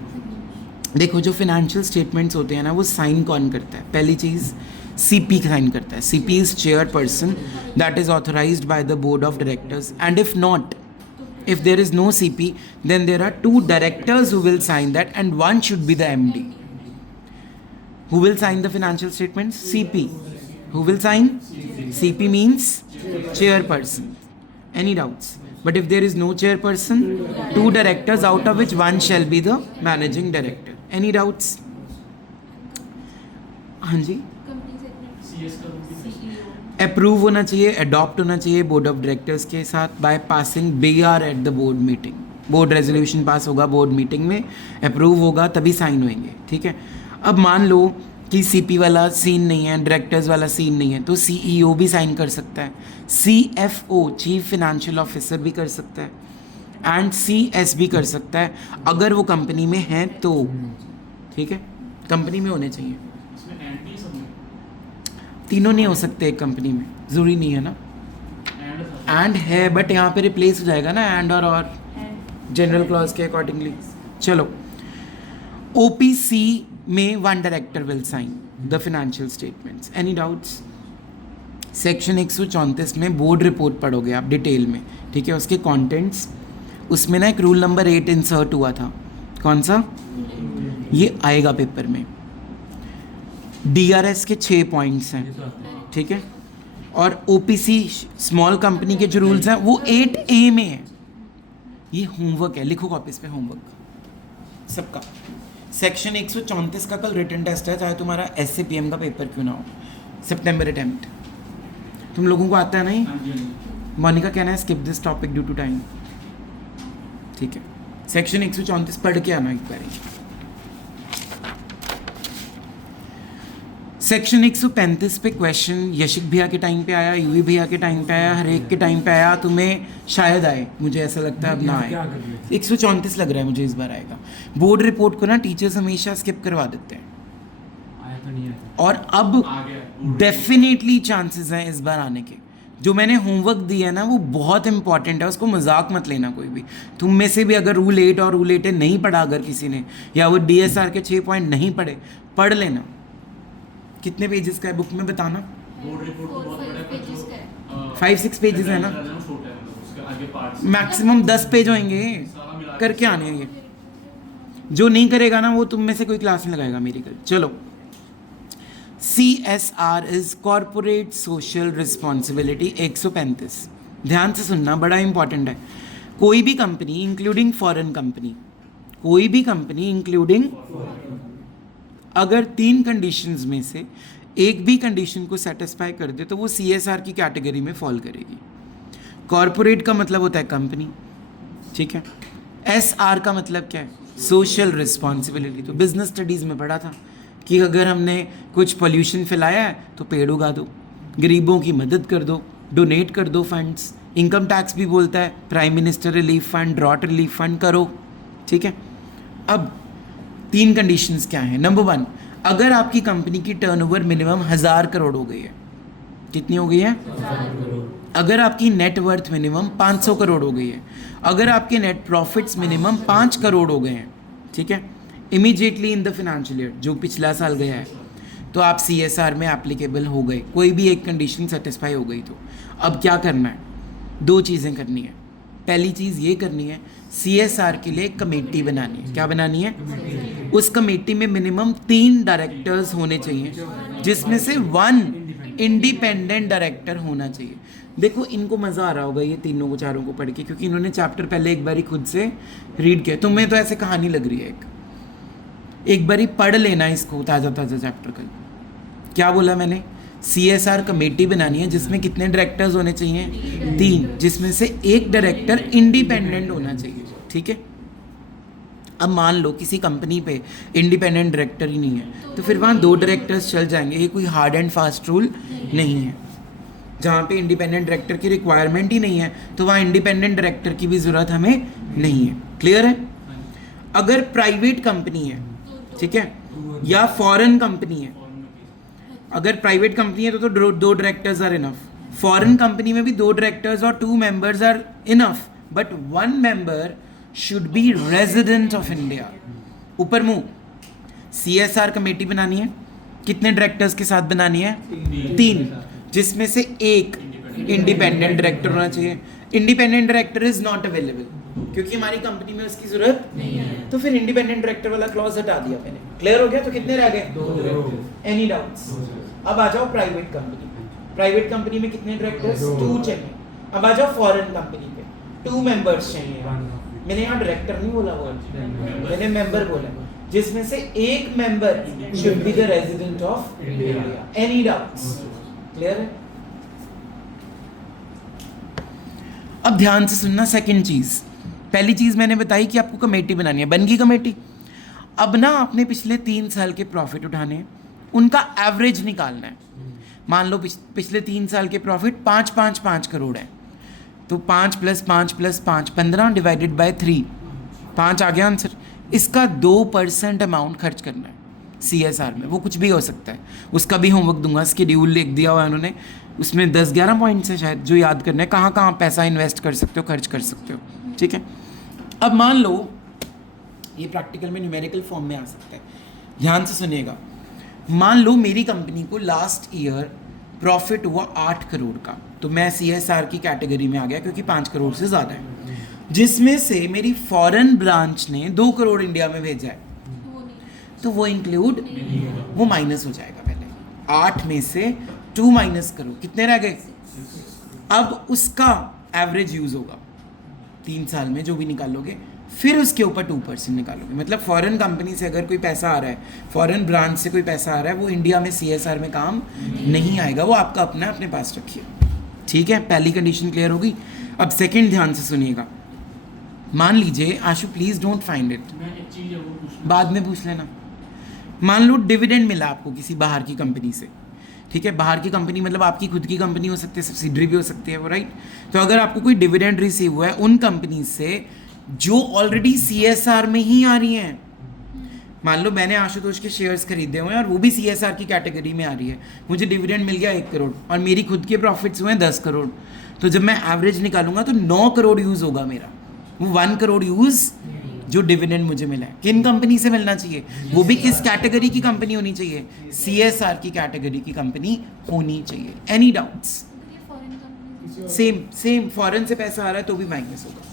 देखो, जो फाइनेंशियल स्टेटमेंट्स होते हैं ना, वो साइन कौन करता है? पहली चीज़ सीपी साइन करता है। CP is chairperson that is authorised by the board of directors, and if not, if there is no CP, then there are 2 directors who will sign that, and one should be the MD. Who will sign the financial statements? CP. Who will sign? CP means chairperson. Any doubts? But if there is no chairperson, 2 directors out of which one shall be the managing director. Any doubts? हाँ जी, company segment CS का rule भी CEO approve होना चाहिए, adopt होना चाहिए board of directors के साथ by passing BR at the board meeting. Board resolution pass होगा बोर्ड मीटिंग में, अप्रूव होगा तभी साइन होंगे। ठीक है, अब मान लो कि CP वाला सीन नहीं है, डायरेक्टर्स वाला सीन नहीं है, तो CEO भी साइन कर सकता है, CFO चीफ फाइनेंशियल ऑफिसर भी कर सकता है, एंड CS भी कर सकता है अगर वो कंपनी में है तो, ठीक है, कंपनी में होने चाहिए। इसमें एंड भी सब में तीनों नहीं हो सकते एक कंपनी में, ज़रूरी नहीं है ना। एंड था एंड है बट यहाँ पे रिप्लेस हो जाएगा ना एंड और जनरल क्लॉज के अकॉर्डिंगली। चलो, OPC में one director will sign the financial statements. Any doubts? Section 134 में बोर्ड रिपोर्ट पढ़ोगे आप डिटेल में, ठीक है, उसके कंटेंट्स। उसमें ना एक रूल नंबर 8 इंसर्ट हुआ था, कौन सा? ये आएगा पेपर में। DRS के 6 पॉइंट्स हैं, ठीक है, और OPC स्मॉल कंपनी के जो रूल्स हैं वो 8A में है। ये होमवर्क है, लिखो कॉपीज पे होमवर्क सबका। सेक्शन 134 का कल रिटन टेस्ट है, चाहे तुम्हारा SCPM का पेपर क्यों ना हो, सितंबर अटेम्प्ट। तुम लोगों को आता है नहीं? हाँ जी, हाँ जी। मोनिका कहना है skip this topic due to time, ठीक है। सेक्शन 134 पढ़ के आना एक बार। सेक्शन 135 पे क्वेश्चन यशिक भैया के टाइम पे आया, यूवी भैया के टाइम पे आया, हर एक के टाइम पे आया, तुम्हें शायद आए, मुझे ऐसा लगता है अब ना आए। 134 लग रहा है मुझे इस बार आएगा। बोर्ड रिपोर्ट को ना टीचर्स हमेशा स्किप करवा देते हैं, आया तो नहीं आया। और अब आ गया डेफिनेटली चांसेस हैं इस बार आने के। जो मैंने होमवर्क दिया है ना वो बहुत इंपॉर्टेंट है, उसको मजाक मत लेना कोई भी। तुम में से भी अगर रूल 8 और रूल 8 नहीं पढ़ा अगर किसी ने, या वो DSR के 6 पॉइंट नहीं पढ़े, पढ़ लेना। कितने पेजेस का है बुक में बताना? बोर्ड रिपोर्ट तो बहुत बड़ा है, पर पेजेस जो का है। 5-6 पेजेस है ना, छोटा है, मतलब उसके आगे पार्ट्स मैक्सिमम 10 पेज होंगे, सारा मिला के करके आने हैं ये। जो नहीं करेगा ना वो तुम में से कोई क्लास में लगाएगा मेरी कल। चलो, CSR is corporate social responsibility 135। ध्यान से सुनना, बड़ा इंपॉर्टेंट है। कोई भी कंपनी इंक्लूडिंग फॉरेन कंपनी, कोई भी कंपनी इंक्लूडिंग, अगर 3 कंडीशंस में से एक भी कंडीशन को सेटिस्फाई कर दे तो वो CSR की कैटेगरी में फॉल करेगी। कॉर्पोरेट का मतलब होता है कंपनी, ठीक है। SR का मतलब क्या है? Social responsibility. तो बिजनेस स्टडीज़ में पढ़ा था कि अगर हमने कुछ पोल्यूशन फैलाया है तो पेड़ उगा दो, गरीबों की मदद कर दो, डोनेट कर दो फंड्स। इनकम टैक्स भी बोलता है prime minister relief fund, drought relief fund करो, ठीक है। अब 3 कंडीशंस क्या हैं? नंबर 1, अगर आपकी कंपनी की टर्नओवर मिनिमम 1000 करोड़ हो गई है। कितनी हो गई है? अगर आपकी नेट वर्थ मिनिमम 500 करोड़ हो गई है, अगर आपके नेट प्रॉफिट्स मिनिमम 5 करोड़ हो गए हैं, ठीक है, immediately in the financial year, जो पिछला साल गया है, तो आप CSR में एप्लीकेबल हो गए। कोई भी एक कंडीशन सेटिस्फाई हो गई तो अब क्या करना है? 2 चीज़ें करनी है। पहली चीज़ ये करनी है, CSR के लिए एक कमेटी बनानी है। क्या बनानी है? उस कमेटी में मिनिमम 3 डायरेक्टर्स होने चाहिए, जिसमें से 1 इंडिपेंडेंट डायरेक्टर होना चाहिए। देखो इनको मज़ा आ रहा होगा ये तीनों को, चारों को पढ़ के, क्योंकि इन्होंने चैप्टर पहले एक बारी खुद से रीड किया। तुम्हें तो ऐसे कहानी लग रही है, एक बारी पढ़ लेना इसको, ताज़ा ताज़ा चैप्टर कल। क्या बोला मैंने? CSR कमेटी बनानी है जिसमें कितने डायरेक्टर्स होने चाहिए? 3, जिसमें से एक डायरेक्टर इंडिपेंडेंट होना चाहिए, ठीक है। अब मान लो किसी कंपनी पे इंडिपेंडेंट डायरेक्टर ही नहीं है, तो फिर वहाँ 2 डायरेक्टर्स चल जाएंगे। ये कोई हार्ड एंड फास्ट रूल नहीं है। जहाँ पे इंडिपेंडेंट डायरेक्टर की रिक्वायरमेंट ही नहीं है तो वहाँ इंडिपेंडेंट डायरेक्टर की भी ज़रूरत हमें नहीं है। क्लियर है? अगर प्राइवेट कंपनी है, ठीक है, या फॉरेन कंपनी है, अगर प्राइवेट कंपनी है तो 2 directors are enough. Foreign company में भी 2 डायरेक्टर्स और 2 members are enough, but 1 member should be resident of India. ऊपर मुंह। CSR कमेटी बनानी है, कितने डायरेक्टर्स के साथ बनानी है? 3, जिसमें से एक इंडिपेंडेंट डायरेक्टर होना चाहिए। Independent director is not available क्योंकि हमारी कंपनी में उसकी जरूरत नहीं है, तो फिर इंडिपेंडेंट डायरेक्टर वाला क्लॉज हटा दिया मैंने। क्लियर हो गया? तो कितने रह गए? 2। Any doubts? अब आ जाओ प्राइवेट कंपनी। प्राइवेट कंपनी में कितने डायरेक्टर्स? 2 चाहिए। अब आ जाओ फॉरेन कंपनी पे, 2 मेंबर्स चाहिए। मैंने यहाँ डायरेक्टर नहीं बोला, मैंने मेंबर बोला, जिसमें से एक member should be the resident of India. Any doubts? Clear है? अब ध्यान से सुनना। सेकंड चीज, पहली चीज मैंने बताई कि आपको कमेटी बनानी है, बन गई कमेटी। अब ना आपने पिछले 3 साल के प्रॉफिट उठाने हैं, उनका एवरेज निकालना है। मान लो पिछले 3 साल के प्रॉफिट 5-5-5 करोड़ है, तो 5 + 5 + 5 15 डिवाइडेड बाय 3 5 आ गया आंसर। इसका 2% अमाउंट खर्च करना है CSR में, वो कुछ भी हो सकता है, उसका भी होमवर्क दूंगा, स्केड्यूल लिख दिया हुआ है उन्होंने, उसमें 10-11 पॉइंट्स है शायद जो याद करना है, कहाँ कहाँ पैसा इन्वेस्ट कर सकते हो, खर्च कर सकते हो, ठीक है। अब मान लो ये प्रैक्टिकल में न्यूमेरिकल फॉर्म में आ सकता है, ध्यान से सुनिएगा। मान लो मेरी कंपनी को लास्ट ईयर प्रॉफिट हुआ 8 करोड़ का, तो मैं CSR की कैटेगरी में आ गया क्योंकि 5 करोड़ से ज़्यादा है, जिसमें से मेरी फॉरेन ब्रांच ने 2 करोड़ इंडिया में भेजा है, वो नहीं तो वो इंक्लूड, वो माइनस हो जाएगा। पहले 8 में से 2 माइनस करो, कितने रह गए? अब उसका एवरेज यूज़ होगा 3 साल में जो भी निकालोगे, फिर उसके ऊपर 2% निकालोगे। मतलब फॉरेन कंपनी से अगर कोई पैसा आ रहा है, फॉरेन ब्रांच से कोई पैसा आ रहा है, वो इंडिया में CSR में काम नहीं आएगा, वो आपका अपना अपने पास रखिए, ठीक है। पहली कंडीशन क्लियर होगी। अब सेकंड ध्यान से सुनिएगा। मान लीजिए आशु प्लीज़ डोंट फाइंड इट, मैं एक चीज़ है वो पूछना, बाद में पूछ लेना। मान लो डिविडेंड मिला आपको किसी बाहर की कंपनी से, ठीक है। बाहर की कंपनी मतलब आपकी खुद की कंपनी हो सकती है, सब्सिडरी भी हो सकती है वो, राइट। तो अगर आपको कोई डिविडेंड रिसीव हुआ है उन कंपनी से जो ऑलरेडी CSR में ही आ रही हैं, मान लो मैंने आशुतोष के शेयर्स खरीदे हुए हैं और वो भी CSR की कैटेगरी में आ रही है, मुझे डिविडेंड मिल गया 1 करोड़ और मेरी खुद के प्रॉफिट्स हुए हैं 10 करोड़, तो जब मैं एवरेज निकालूंगा तो 9 करोड़ यूज़ होगा मेरा, वो 1 करोड़ यूज़ जो डिविडेंड मुझे मिला है। किन कंपनी से मिलना चाहिए? वो भी किस कैटेगरी की कंपनी होनी चाहिए? CSR की कैटेगरी की कंपनी होनी चाहिए। Any doubts? अगर ये फॉरेन कंपनी सेम फॉरेन से पैसा आ रहा है तो भी माइनस होगा,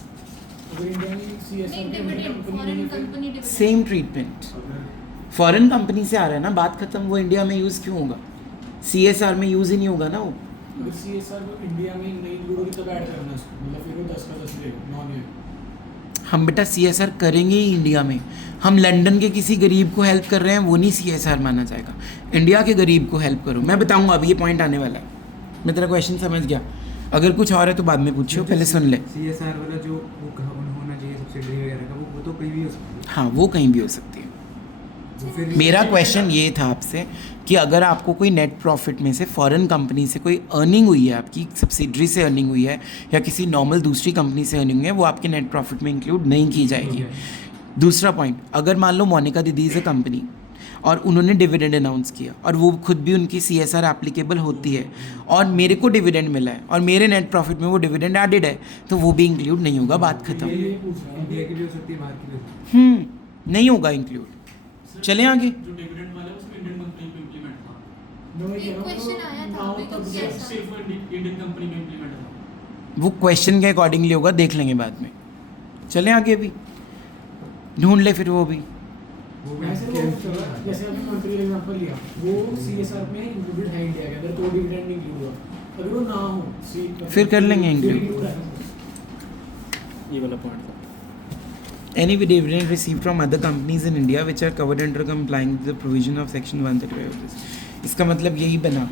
अगर इंडिया में CSR नहीं, की डिविडेंड कंपनी फॉरेन नहीं है, company dividend same treatment. Foreign company से आ रहा है ना, बात खत्म, वो इंडिया में यूज़ क्यों होगा? CSR में यूज़ ही नहीं होगा ना वो। अगर CSR को इंडिया में नहीं इंक्लूड होगी तब ऐड करना है उसको, मतलब फिर वो 10 का 10 लेगा, नॉन है। हम बेटा CSR करेंगे ही इंडिया में, हम लंदन के किसी गरीब को हेल्प कर रहे हैं, वो नहीं CSR माना जाएगा। इंडिया के गरीब को हेल्प करो, मैं बताऊंगा अभी, ये पॉइंट आने वाला है। मैं तेरा क्वेश्चन समझ गया, अगर कुछ और है तो बाद में पूछियो, पहले सुन ले। CSR वाला जो वो होना चाहिए सब्सिडरी वगैरह का, वो तो कहीं भी हो सकती है। हाँ वो कहीं भी हो सकती है। वो फिर मेरा क्वेश्चन ये था आपसे कि अगर आपको कोई नेट प्रॉफिट में से फॉरेन कंपनी से कोई अर्निंग हुई है, आपकी सब्सिडरी से अर्निंग हुई है या किसी नॉर्मल दूसरी कंपनी से अर्निंग है, वो आपके नेट प्रॉफिट में इंक्लूड नहीं की जाएगी। दूसरा पॉइंट, अगर मान लो मोनिका दीदी इज़ अ कंपनी और उन्होंने डिविडेंड अनाउंस किया और वो खुद भी उनकी CSR एप्लीकेबल होती है और मेरे को डिविडेंड मिला है और मेरे नेट प्रॉफिट में वो डिविडेंड एडेड है, तो वो भी इंक्लूड नहीं होगा, बात खत्म। ये पूछ रहा हूँ इंडिया की भी हो सकती है, बाहर की भी हो सकती है। नहीं होगा इंक्लूड। चलें आगे। जो डिविडेंड वाला है उसमें इंडियन कंपनी में इम्प्लीमेंट था, मैं वही कह रहा हूँ, क्वेश्चन आया था, नाउ मेरे को तब से- कैसा? सिर्फ इंडियन कंपनी में इम्प्लीमेंट था। वो क्वेश्चन के अकॉर्डिंगली होगा, देख लेंगे बाद में। चलें आगे, अभी ढूंढ ले फिर वो भी। वो वैसे वो चला, जैसे अभी मंत्री एग्जांपल लिया, वो CSR में इंक्लूडेड है इंडिया के अंदर, तो डिविडेंड इंक्लूड हुआ। अगर वो ना हो फिर कर लेंगे फिर include। include है। ये वाला पॉइंट था। Any dividend received from other companies in India which are covered under complying with the provision of section 135 of this। इसका मतलब यही बना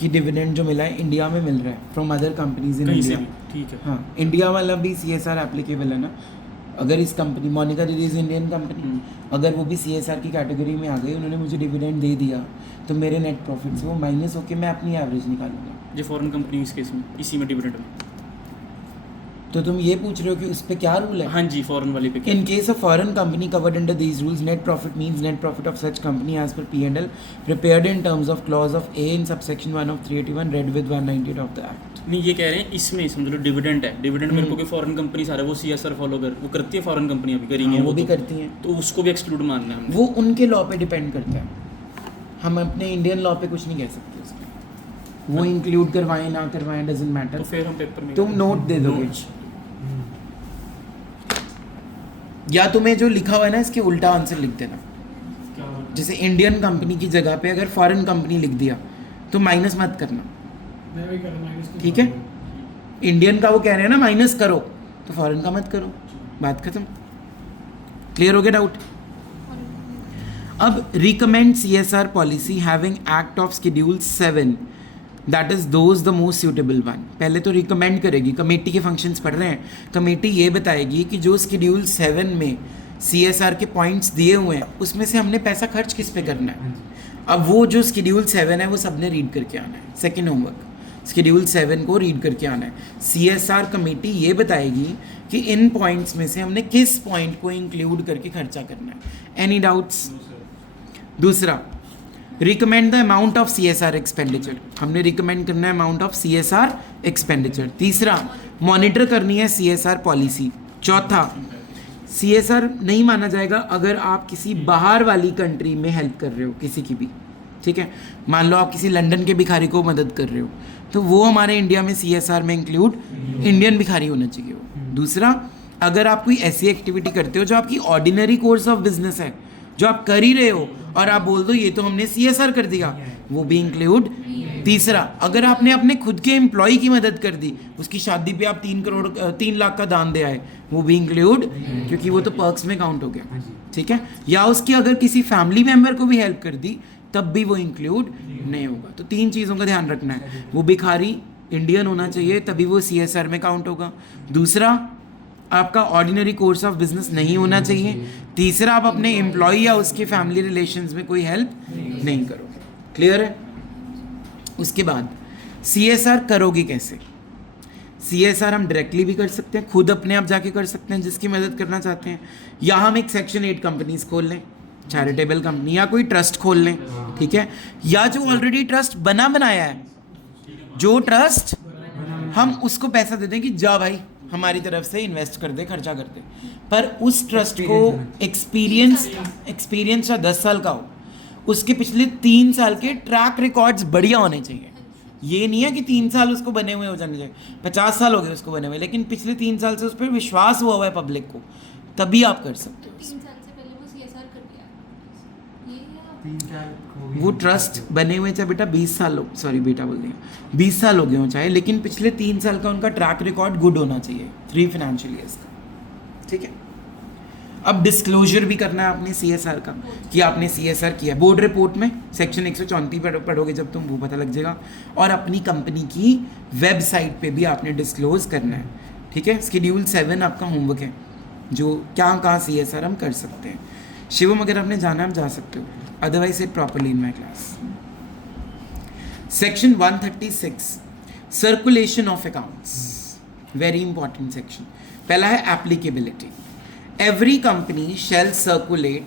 कि डिविडेंड जो मिला है इंडिया में मिल रहा है फ्रॉम अदर कंपनीज इन कहीं से इंडिया। भी, ठीक है। हाँ, इंडिया वाला भी CSR एप्लीकेबल है ना। अगर इस कंपनी मोनिका दीदी इज इंडियन कंपनी, अगर वो भी CSR की कैटेगरी में आ गई, उन्होंने मुझे डिविडेंड दे दिया, तो मेरे नेट प्रॉफिट से वो माइनस होकर मैं अपनी एवरेज निकालूंगा। जो फॉरेन कंपनी इस केस में, इसी में डिविडेंड में। तो तुम ये पूछ रहे हो कि उस पर क्या रूल है? हाँ जी, फॉरेन वाली पे क्या? In case a foreign company covered under these rules, net profit means net profit of such company as per P&L prepared in terms of clause of A in subsection 1 of 381 read with 198 of the Act। नहीं, ये कह रहे हैं इसमें समझ लो dividend है, dividend मेरे को कोई फॉरेन कंपनी सारा वो CSR फॉलो वो करती है, फॉरेन कंपनी अभी करी हाँ, है वो भी तो, करती हैं। तो उसको भी एक्सक्लूड मानना है हमने। वो उनके लॉ पे डिपेंड करता है, हम अपने इंडियन लॉ पे कुछ नहीं कह सकते उसमें। वो इंक्लूड करवाएं ना करवाएं डजंट तो मैटर, फिर हम पेपर में तुम नोट दे दोगे Notes। या तुम्हें जो लिखा हुआ है ना इसके उल्टा आंसर लिख देना। क्या हुआ? जैसे इंडियन कंपनी की जगह पे अगर फॉरेन कंपनी लिख दिया तो माइनस मत करना, मैं वही कर रहा हूँ, माइनस क्यों ठीक है? कर रहा हूँ? इंडियन का वो कह रहे हैं ना माइनस करो, तो फॉरेन का मत करो, बात खत्म। क्लियर हो गया डाउट? अब recommend CSR policy having act of schedule 7 that is those the most suitable one. पहले तो रिकमेंड करेगी, कमेटी के फंक्शंस पढ़ रहे हैं, कमेटी ये बताएगी कि जो शेड्यूल 7 में CSR के पॉइंट्स दिए हुए हैं उसमें से हमने पैसा खर्च किस पे करना है। अब वो जो शेड्यूल 7 है वो सबने रीड करके आना है, सेकेंड होमवर्क। शेड्यूल 7 को रीड करके आना है। CSR कमेटी ये बताएगी कि इन पॉइंट्स में से हमने किस पॉइंट को इंक्लूड करके खर्चा करना है। Any doubts? दूसरा, recommend the amount of CSR expenditure, हमने रिकमेंड करना है अमाउंट ऑफ CSR एक्सपेंडिचर। तीसरा, मॉनिटर करनी है CSR पॉलिसी। चौथा, CSR नहीं माना जाएगा अगर आप किसी बाहर वाली कंट्री में हेल्प कर रहे हो किसी की भी, ठीक है। मान लो आप किसी लंदन के भिखारी को मदद कर रहे हो, तो वो हमारे इंडिया में CSR में इंक्लूड इंडियन भिखारी होना चाहिए वो। दूसरा, अगर आप कोई ऐसी एक्टिविटी करते हो जो आपकी ऑर्डिनरी कोर्स ऑफ बिजनेस है, जो आप कर ही रहे हो और आप बोल दो ये तो हमने CSR कर दिया, वो भी इंक्लूड। तीसरा, अगर आपने अपने खुद के एम्प्लॉय की मदद कर दी, उसकी शादी पे आप 3 लाख का दान दे आए, वो भी इंक्लूड, क्योंकि वो तो पर्क्स में काउंट हो गया, ठीक है। या उसकी अगर किसी फैमिली मेम्बर को भी हेल्प कर दी तब भी वो इंक्लूड नहीं होगा। तो 3 चीज़ों का ध्यान रखना है, वो भिखारी इंडियन होना चाहिए तभी वो CSR में काउंट होगा। दूसरा, आपका ऑर्डिनरी कोर्स ऑफ बिजनेस नहीं होना चाहिए। तीसरा, आप अपने एम्प्लॉय या उसके फैमिली रिलेशंस में कोई हेल्प नहीं करोगे। क्लियर है? उसके बाद CSR करोगे कैसे? CSR हम डायरेक्टली भी कर सकते हैं, खुद अपने आप जाके कर सकते हैं जिसकी मदद करना चाहते हैं, या हम एक सेक्शन 8 कंपनीज खोल लें, चैरिटेबल कंपनी, या कोई ट्रस्ट खोल लें, ठीक है। या जो ऑलरेडी ट्रस्ट बनाया है, जो ट्रस्ट हम उसको पैसा दे दें कि जा भाई हमारी तरफ से इन्वेस्ट कर दे, खर्चा कर दे, पर उस ट्रस्ट को एक्सपीरियंस या 10 साल का हो, उसके पिछले 3 साल के ट्रैक रिकॉर्ड्स बढ़िया होने चाहिए। ये नहीं है कि 3 साल उसको बने हुए हो जाने चाहिए, 50 साल हो गए उसको बने हुए, लेकिन पिछले 3 साल से उस पर विश्वास हुआ है पब्लिक को, तभी आप कर सकते हो। 3 साल से पहले वो CSR कर दिया, ये है 3 साल हो गए। वो ट्रस्ट बने हुए चाहे बेटा 20 साल हो, सॉरी बेटा बोल दिया, 20 साल हो गए हो चाहे, लेकिन पिछले 3 साल का उनका ट्रैक रिकॉर्ड गुड होना चाहिए, 3 फाइनेंशियल ईयर्स का, ठीक है। अब डिस्क्लोजर भी करना है आपने CSR का कि आपने CSR किया। बोर्ड रिपोर्ट में सेक्शन 134 पढ़ोगे जब तुम, वो पता लग जाएगा। और अपनी कंपनी की वेबसाइट पे भी आपने डिस्क्लोज करना है, ठीक है। शेड्यूल 7 आपका होमवर्क है, जो कहाँ CSR हम कर सकते हैं। शिवम, अगर आपने जाना है आप जा सकते हो, otherwise it properly in my class. Section 136, circulation of accounts, very important section. पहला है applicability. Every company shall circulate,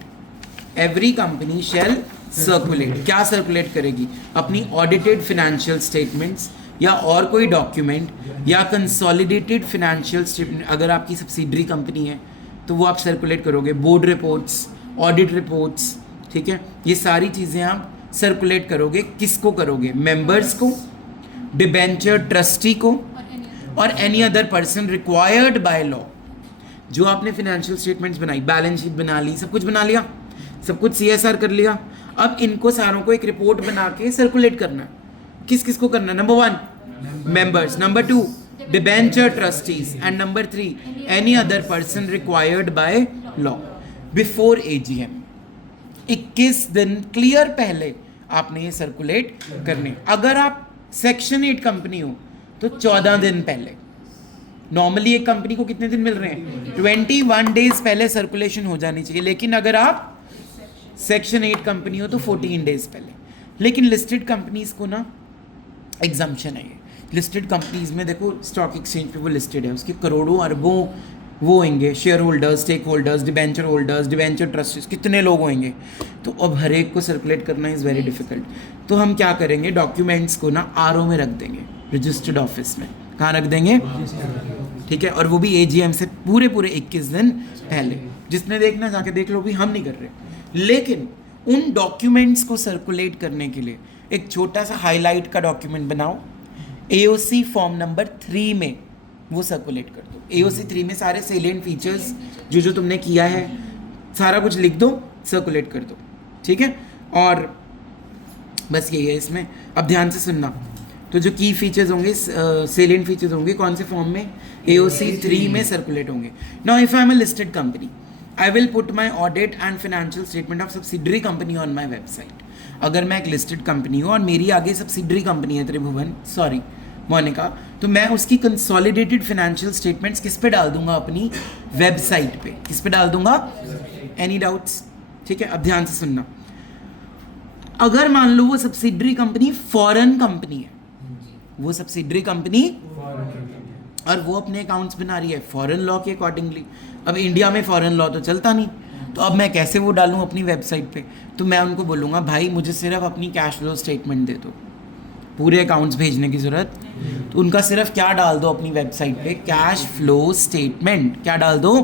क्या सर्कुलेट करेगी? अपनी ऑडिटेड फिनेंशियल स्टेटमेंट्स या और कोई डॉक्यूमेंट, या कंसोलिडेटेड फिनेंशियल स्टेटमेंट, अगर आपकी सब्सिडरी कंपनी है तो वो आप सर्कुलेट करोगे। बोर्ड रिपोर्ट्स, ऑडिट रिपोर्ट्स, ठीक है, ये सारी चीज़ें आप सर्कुलेट करोगे। किसको करोगे? मेंबर्स को, डिबेंचर ट्रस्टी को, और any other person required by law. जो आपने फिनेंशियल स्टेटमेंट्स बनाई, बैलेंस शीट बना ली, सब कुछ बना लिया, सब कुछ CSR कर लिया, अब इनको सारों को एक रिपोर्ट बना के सर्कुलेट करना है। किस किस को करना है? Number 1 members, number 2 debenture trustees, and number 3 any other person required by law before AGM। 21 दिन क्लियर पहले आपने ये सर्कुलेट करने। अगर आप सेक्शन 8 कंपनी हो तो 14 दिन पहले। नॉर्मली एक कंपनी को कितने दिन मिल रहे हैं? 21 डेज पहले सर्कुलेशन हो जानी चाहिए, लेकिन अगर आप सेक्शन 8 कंपनी हो तो 14 डेज पहले। लेकिन लिस्टेड कंपनीज को ना एग्जम्पशन है। ये लिस्टेड कंपनीज में देखो, स्टॉक एक्सचेंज पे वो लिस्टेड है, उसके करोड़ों अरबों वो होंगे share holders, stake holders, debenture trustees, कितने लोग होंगे, तो अब हर एक को सर्कुलेट करना इज़ वेरी डिफिकल्ट। तो हम क्या करेंगे, डॉक्यूमेंट्स को ना RO में रख देंगे, रजिस्टर्ड ऑफिस में। कहाँ रख देंगे? ठीक है, और वो भी AGM से पूरे 21 दिन पहले। जिसने देखना जाके देख लो, भी हम नहीं कर रहे। लेकिन उन डॉक्यूमेंट्स को सर्कुलेट करने के लिए एक छोटा सा हाईलाइट का डॉक्यूमेंट बनाओ, AOC फॉर्म नंबर 3 में वो सर्कुलेट कर दो। AOC 3 में सारे सेलिएंट फीचर्स जो तुमने किया है सारा कुछ लिख दो, सर्कुलेट कर दो, ठीक है। और बस यही है इसमें। अब ध्यान से सुनना, तो जो की फीचर्स होंगे, सेलिएंट फीचर्स होंगे, कौन से फॉर्म में? AOC 3 में सर्कुलेट होंगे। Now if I am a listed company, I will put my audit and financial statement of subsidiary company on my website. अगर मैं एक लिस्टेड कंपनी हूँ और मेरी आगे सब्सिडरी कंपनी है त्रिभुवन, सॉरी मोनिका, तो मैं उसकी कंसोलिडेटेड फाइनेंशियल स्टेटमेंट्स किस पे डाल दूंगा? अपनी वेबसाइट पे। किस पे डाल दूंगा? Any doubts? ठीक है, अब ध्यान से सुनना। अगर मान लो वो सब्सिडरी कंपनी फॉरेन कंपनी है, वो सब्सिडरी कंपनी और वो अपने अकाउंट्स बना रही है फॉरेन लॉ के अकॉर्डिंगली। अब इंडिया में फॉरेन लॉ तो चलता नहीं, तो अब मैं कैसे वो डालूं अपनी वेबसाइट पे? तो मैं उनको बोलूँगा भाई मुझे सिर्फ अपनी कैश फ्लो स्टेटमेंट दे दो, पूरे अकाउंट्स भेजने की ज़रूरत। तो उनका सिर्फ क्या डाल दो अपनी वेबसाइट पे, कैश फ्लो स्टेटमेंट। क्या डाल दो?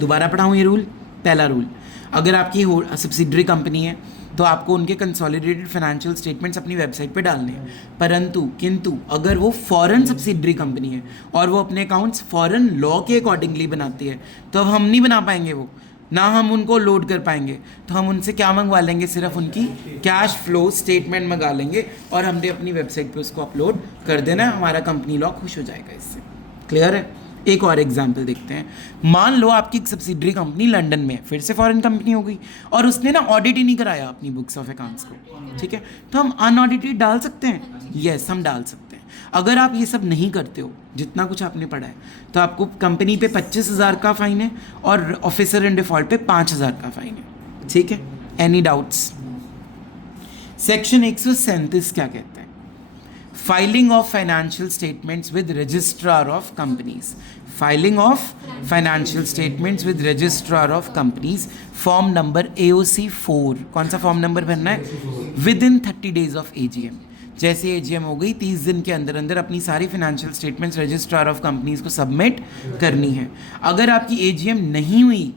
दोबारा पढ़ाऊँ ये रूल। पहला रूल, अगर आपकी सब्सिडरी कंपनी है तो आपको उनके कंसोलिडेटेड फाइनेंशियल स्टेटमेंट्स अपनी वेबसाइट पे डालने हैं। परंतु किंतु अगर वो फॉरेन सब्सिडरी कंपनी है और वो अपने अकाउंट्स फॉरेन लॉ के अकॉर्डिंगली बनाती है, तो अब हम नहीं बना पाएंगे, वो ना हम उनको लोड कर पाएंगे। तो हम उनसे क्या मंगवा लेंगे? सिर्फ उनकी कैश फ्लो स्टेटमेंट मंगा लेंगे और हमने अपनी वेबसाइट पे उसको अपलोड कर देना है। हमारा कंपनी लॉ खुश हो जाएगा इससे। क्लियर है? एक और एग्जांपल देखते हैं। मान लो आपकी एक सब्सिडरी कंपनी लंदन में है, फिर से फॉरेन कंपनी हो गई, और उसने ना ऑडिट ही नहीं कराया अपनी बुक्स ऑफ अकाउंट्स को, ठीक है? तो हम अनऑडिटेड डाल सकते हैं? यस, हम डाल सकते हैं। अगर आप ये सब नहीं करते हो, जितना कुछ आपने पढ़ा है, तो आपको कंपनी पे 25,000 का फाइन है और ऑफिसर इन डिफॉल्ट पे 5,000 का फाइन है, ठीक है? Any doubts? सेक्शन 137 क्या कहता है? Filing of financial statements with registrar of companies. Filing of financial statements with registrar of companies, form number AOC 4। कौन सा फॉर्म नंबर भरना है? With in 30 days of AGM। जैसे AGM हो गई 30 दिन के अंदर अंदर अपनी सारी financial statements registrar of companies को सबमिट करनी है। अगर आपकी AGM नहीं हुई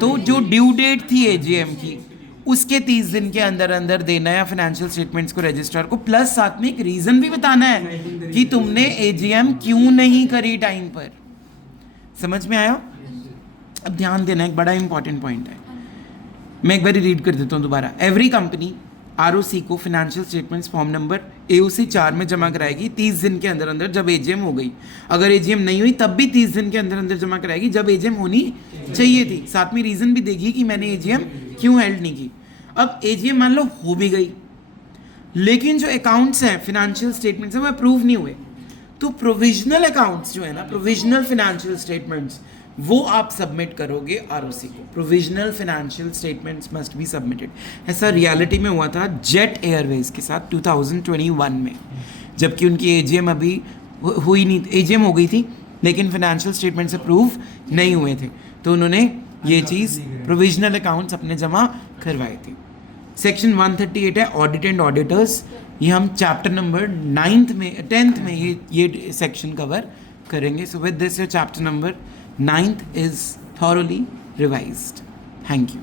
तो जो ड्यू डेट थी AGM की उसके 30 दिन के अंदर अंदर देना है फाइनेंशियल स्टेटमेंट्स को रजिस्ट्रार को, प्लस साथ में एक रीज़न भी बताना है कि तुमने AGM क्यों नहीं करी टाइम पर। समझ में आया? अब ध्यान देना, एक बड़ा इंपॉर्टेंट पॉइंट है, मैं एक बार रीड कर देता हूँ दोबारा। एवरी कंपनी ROC को financial statements form number AOC 4 में जमा कराएगी 30 दिन के अंदर अंदर जब AGM हो गई। अगर AGM नहीं हुई तब भी 30 दिन के अंदर अंदर जमा कराएगी जब AGM होनी चाहिए थी। साथ में रीज़न भी देगी कि मैंने AGM क्यों हेल्ड नहीं की। अब AGM मान लो हो भी गई, लेकिन जो अकाउंट्स हैं फाइनेंशियल स्टेटमेंट्स हैं वो अप्रूव नहीं हुए, तो प्रोविजनल अकाउंट्स जो है ना, प्रोविजनल फाइनेंशियल स्टेटमेंट्स, वो आप सबमिट करोगे ROC को। Provisional financial statements must be submitted. ऐसा रियलिटी में हुआ था जेट एयरवेज के साथ 2021 में, जबकि उनकी AGM अभी हुई नहीं, AGM हो गई थी लेकिन फाइनेंशियल स्टेटमेंट्स अप्रूव नहीं हुए थे, तो उन्होंने ये चीज़ प्रोविजनल अकाउंट्स अपने जमा करवाए थे। सेक्शन 138 है ऑडिट एंड ऑडिटर्स। ये हम चैप्टर नंबर 10th में ये सेक्शन कवर करेंगे। So with this your chapter number 9th is thoroughly revised. Thank you.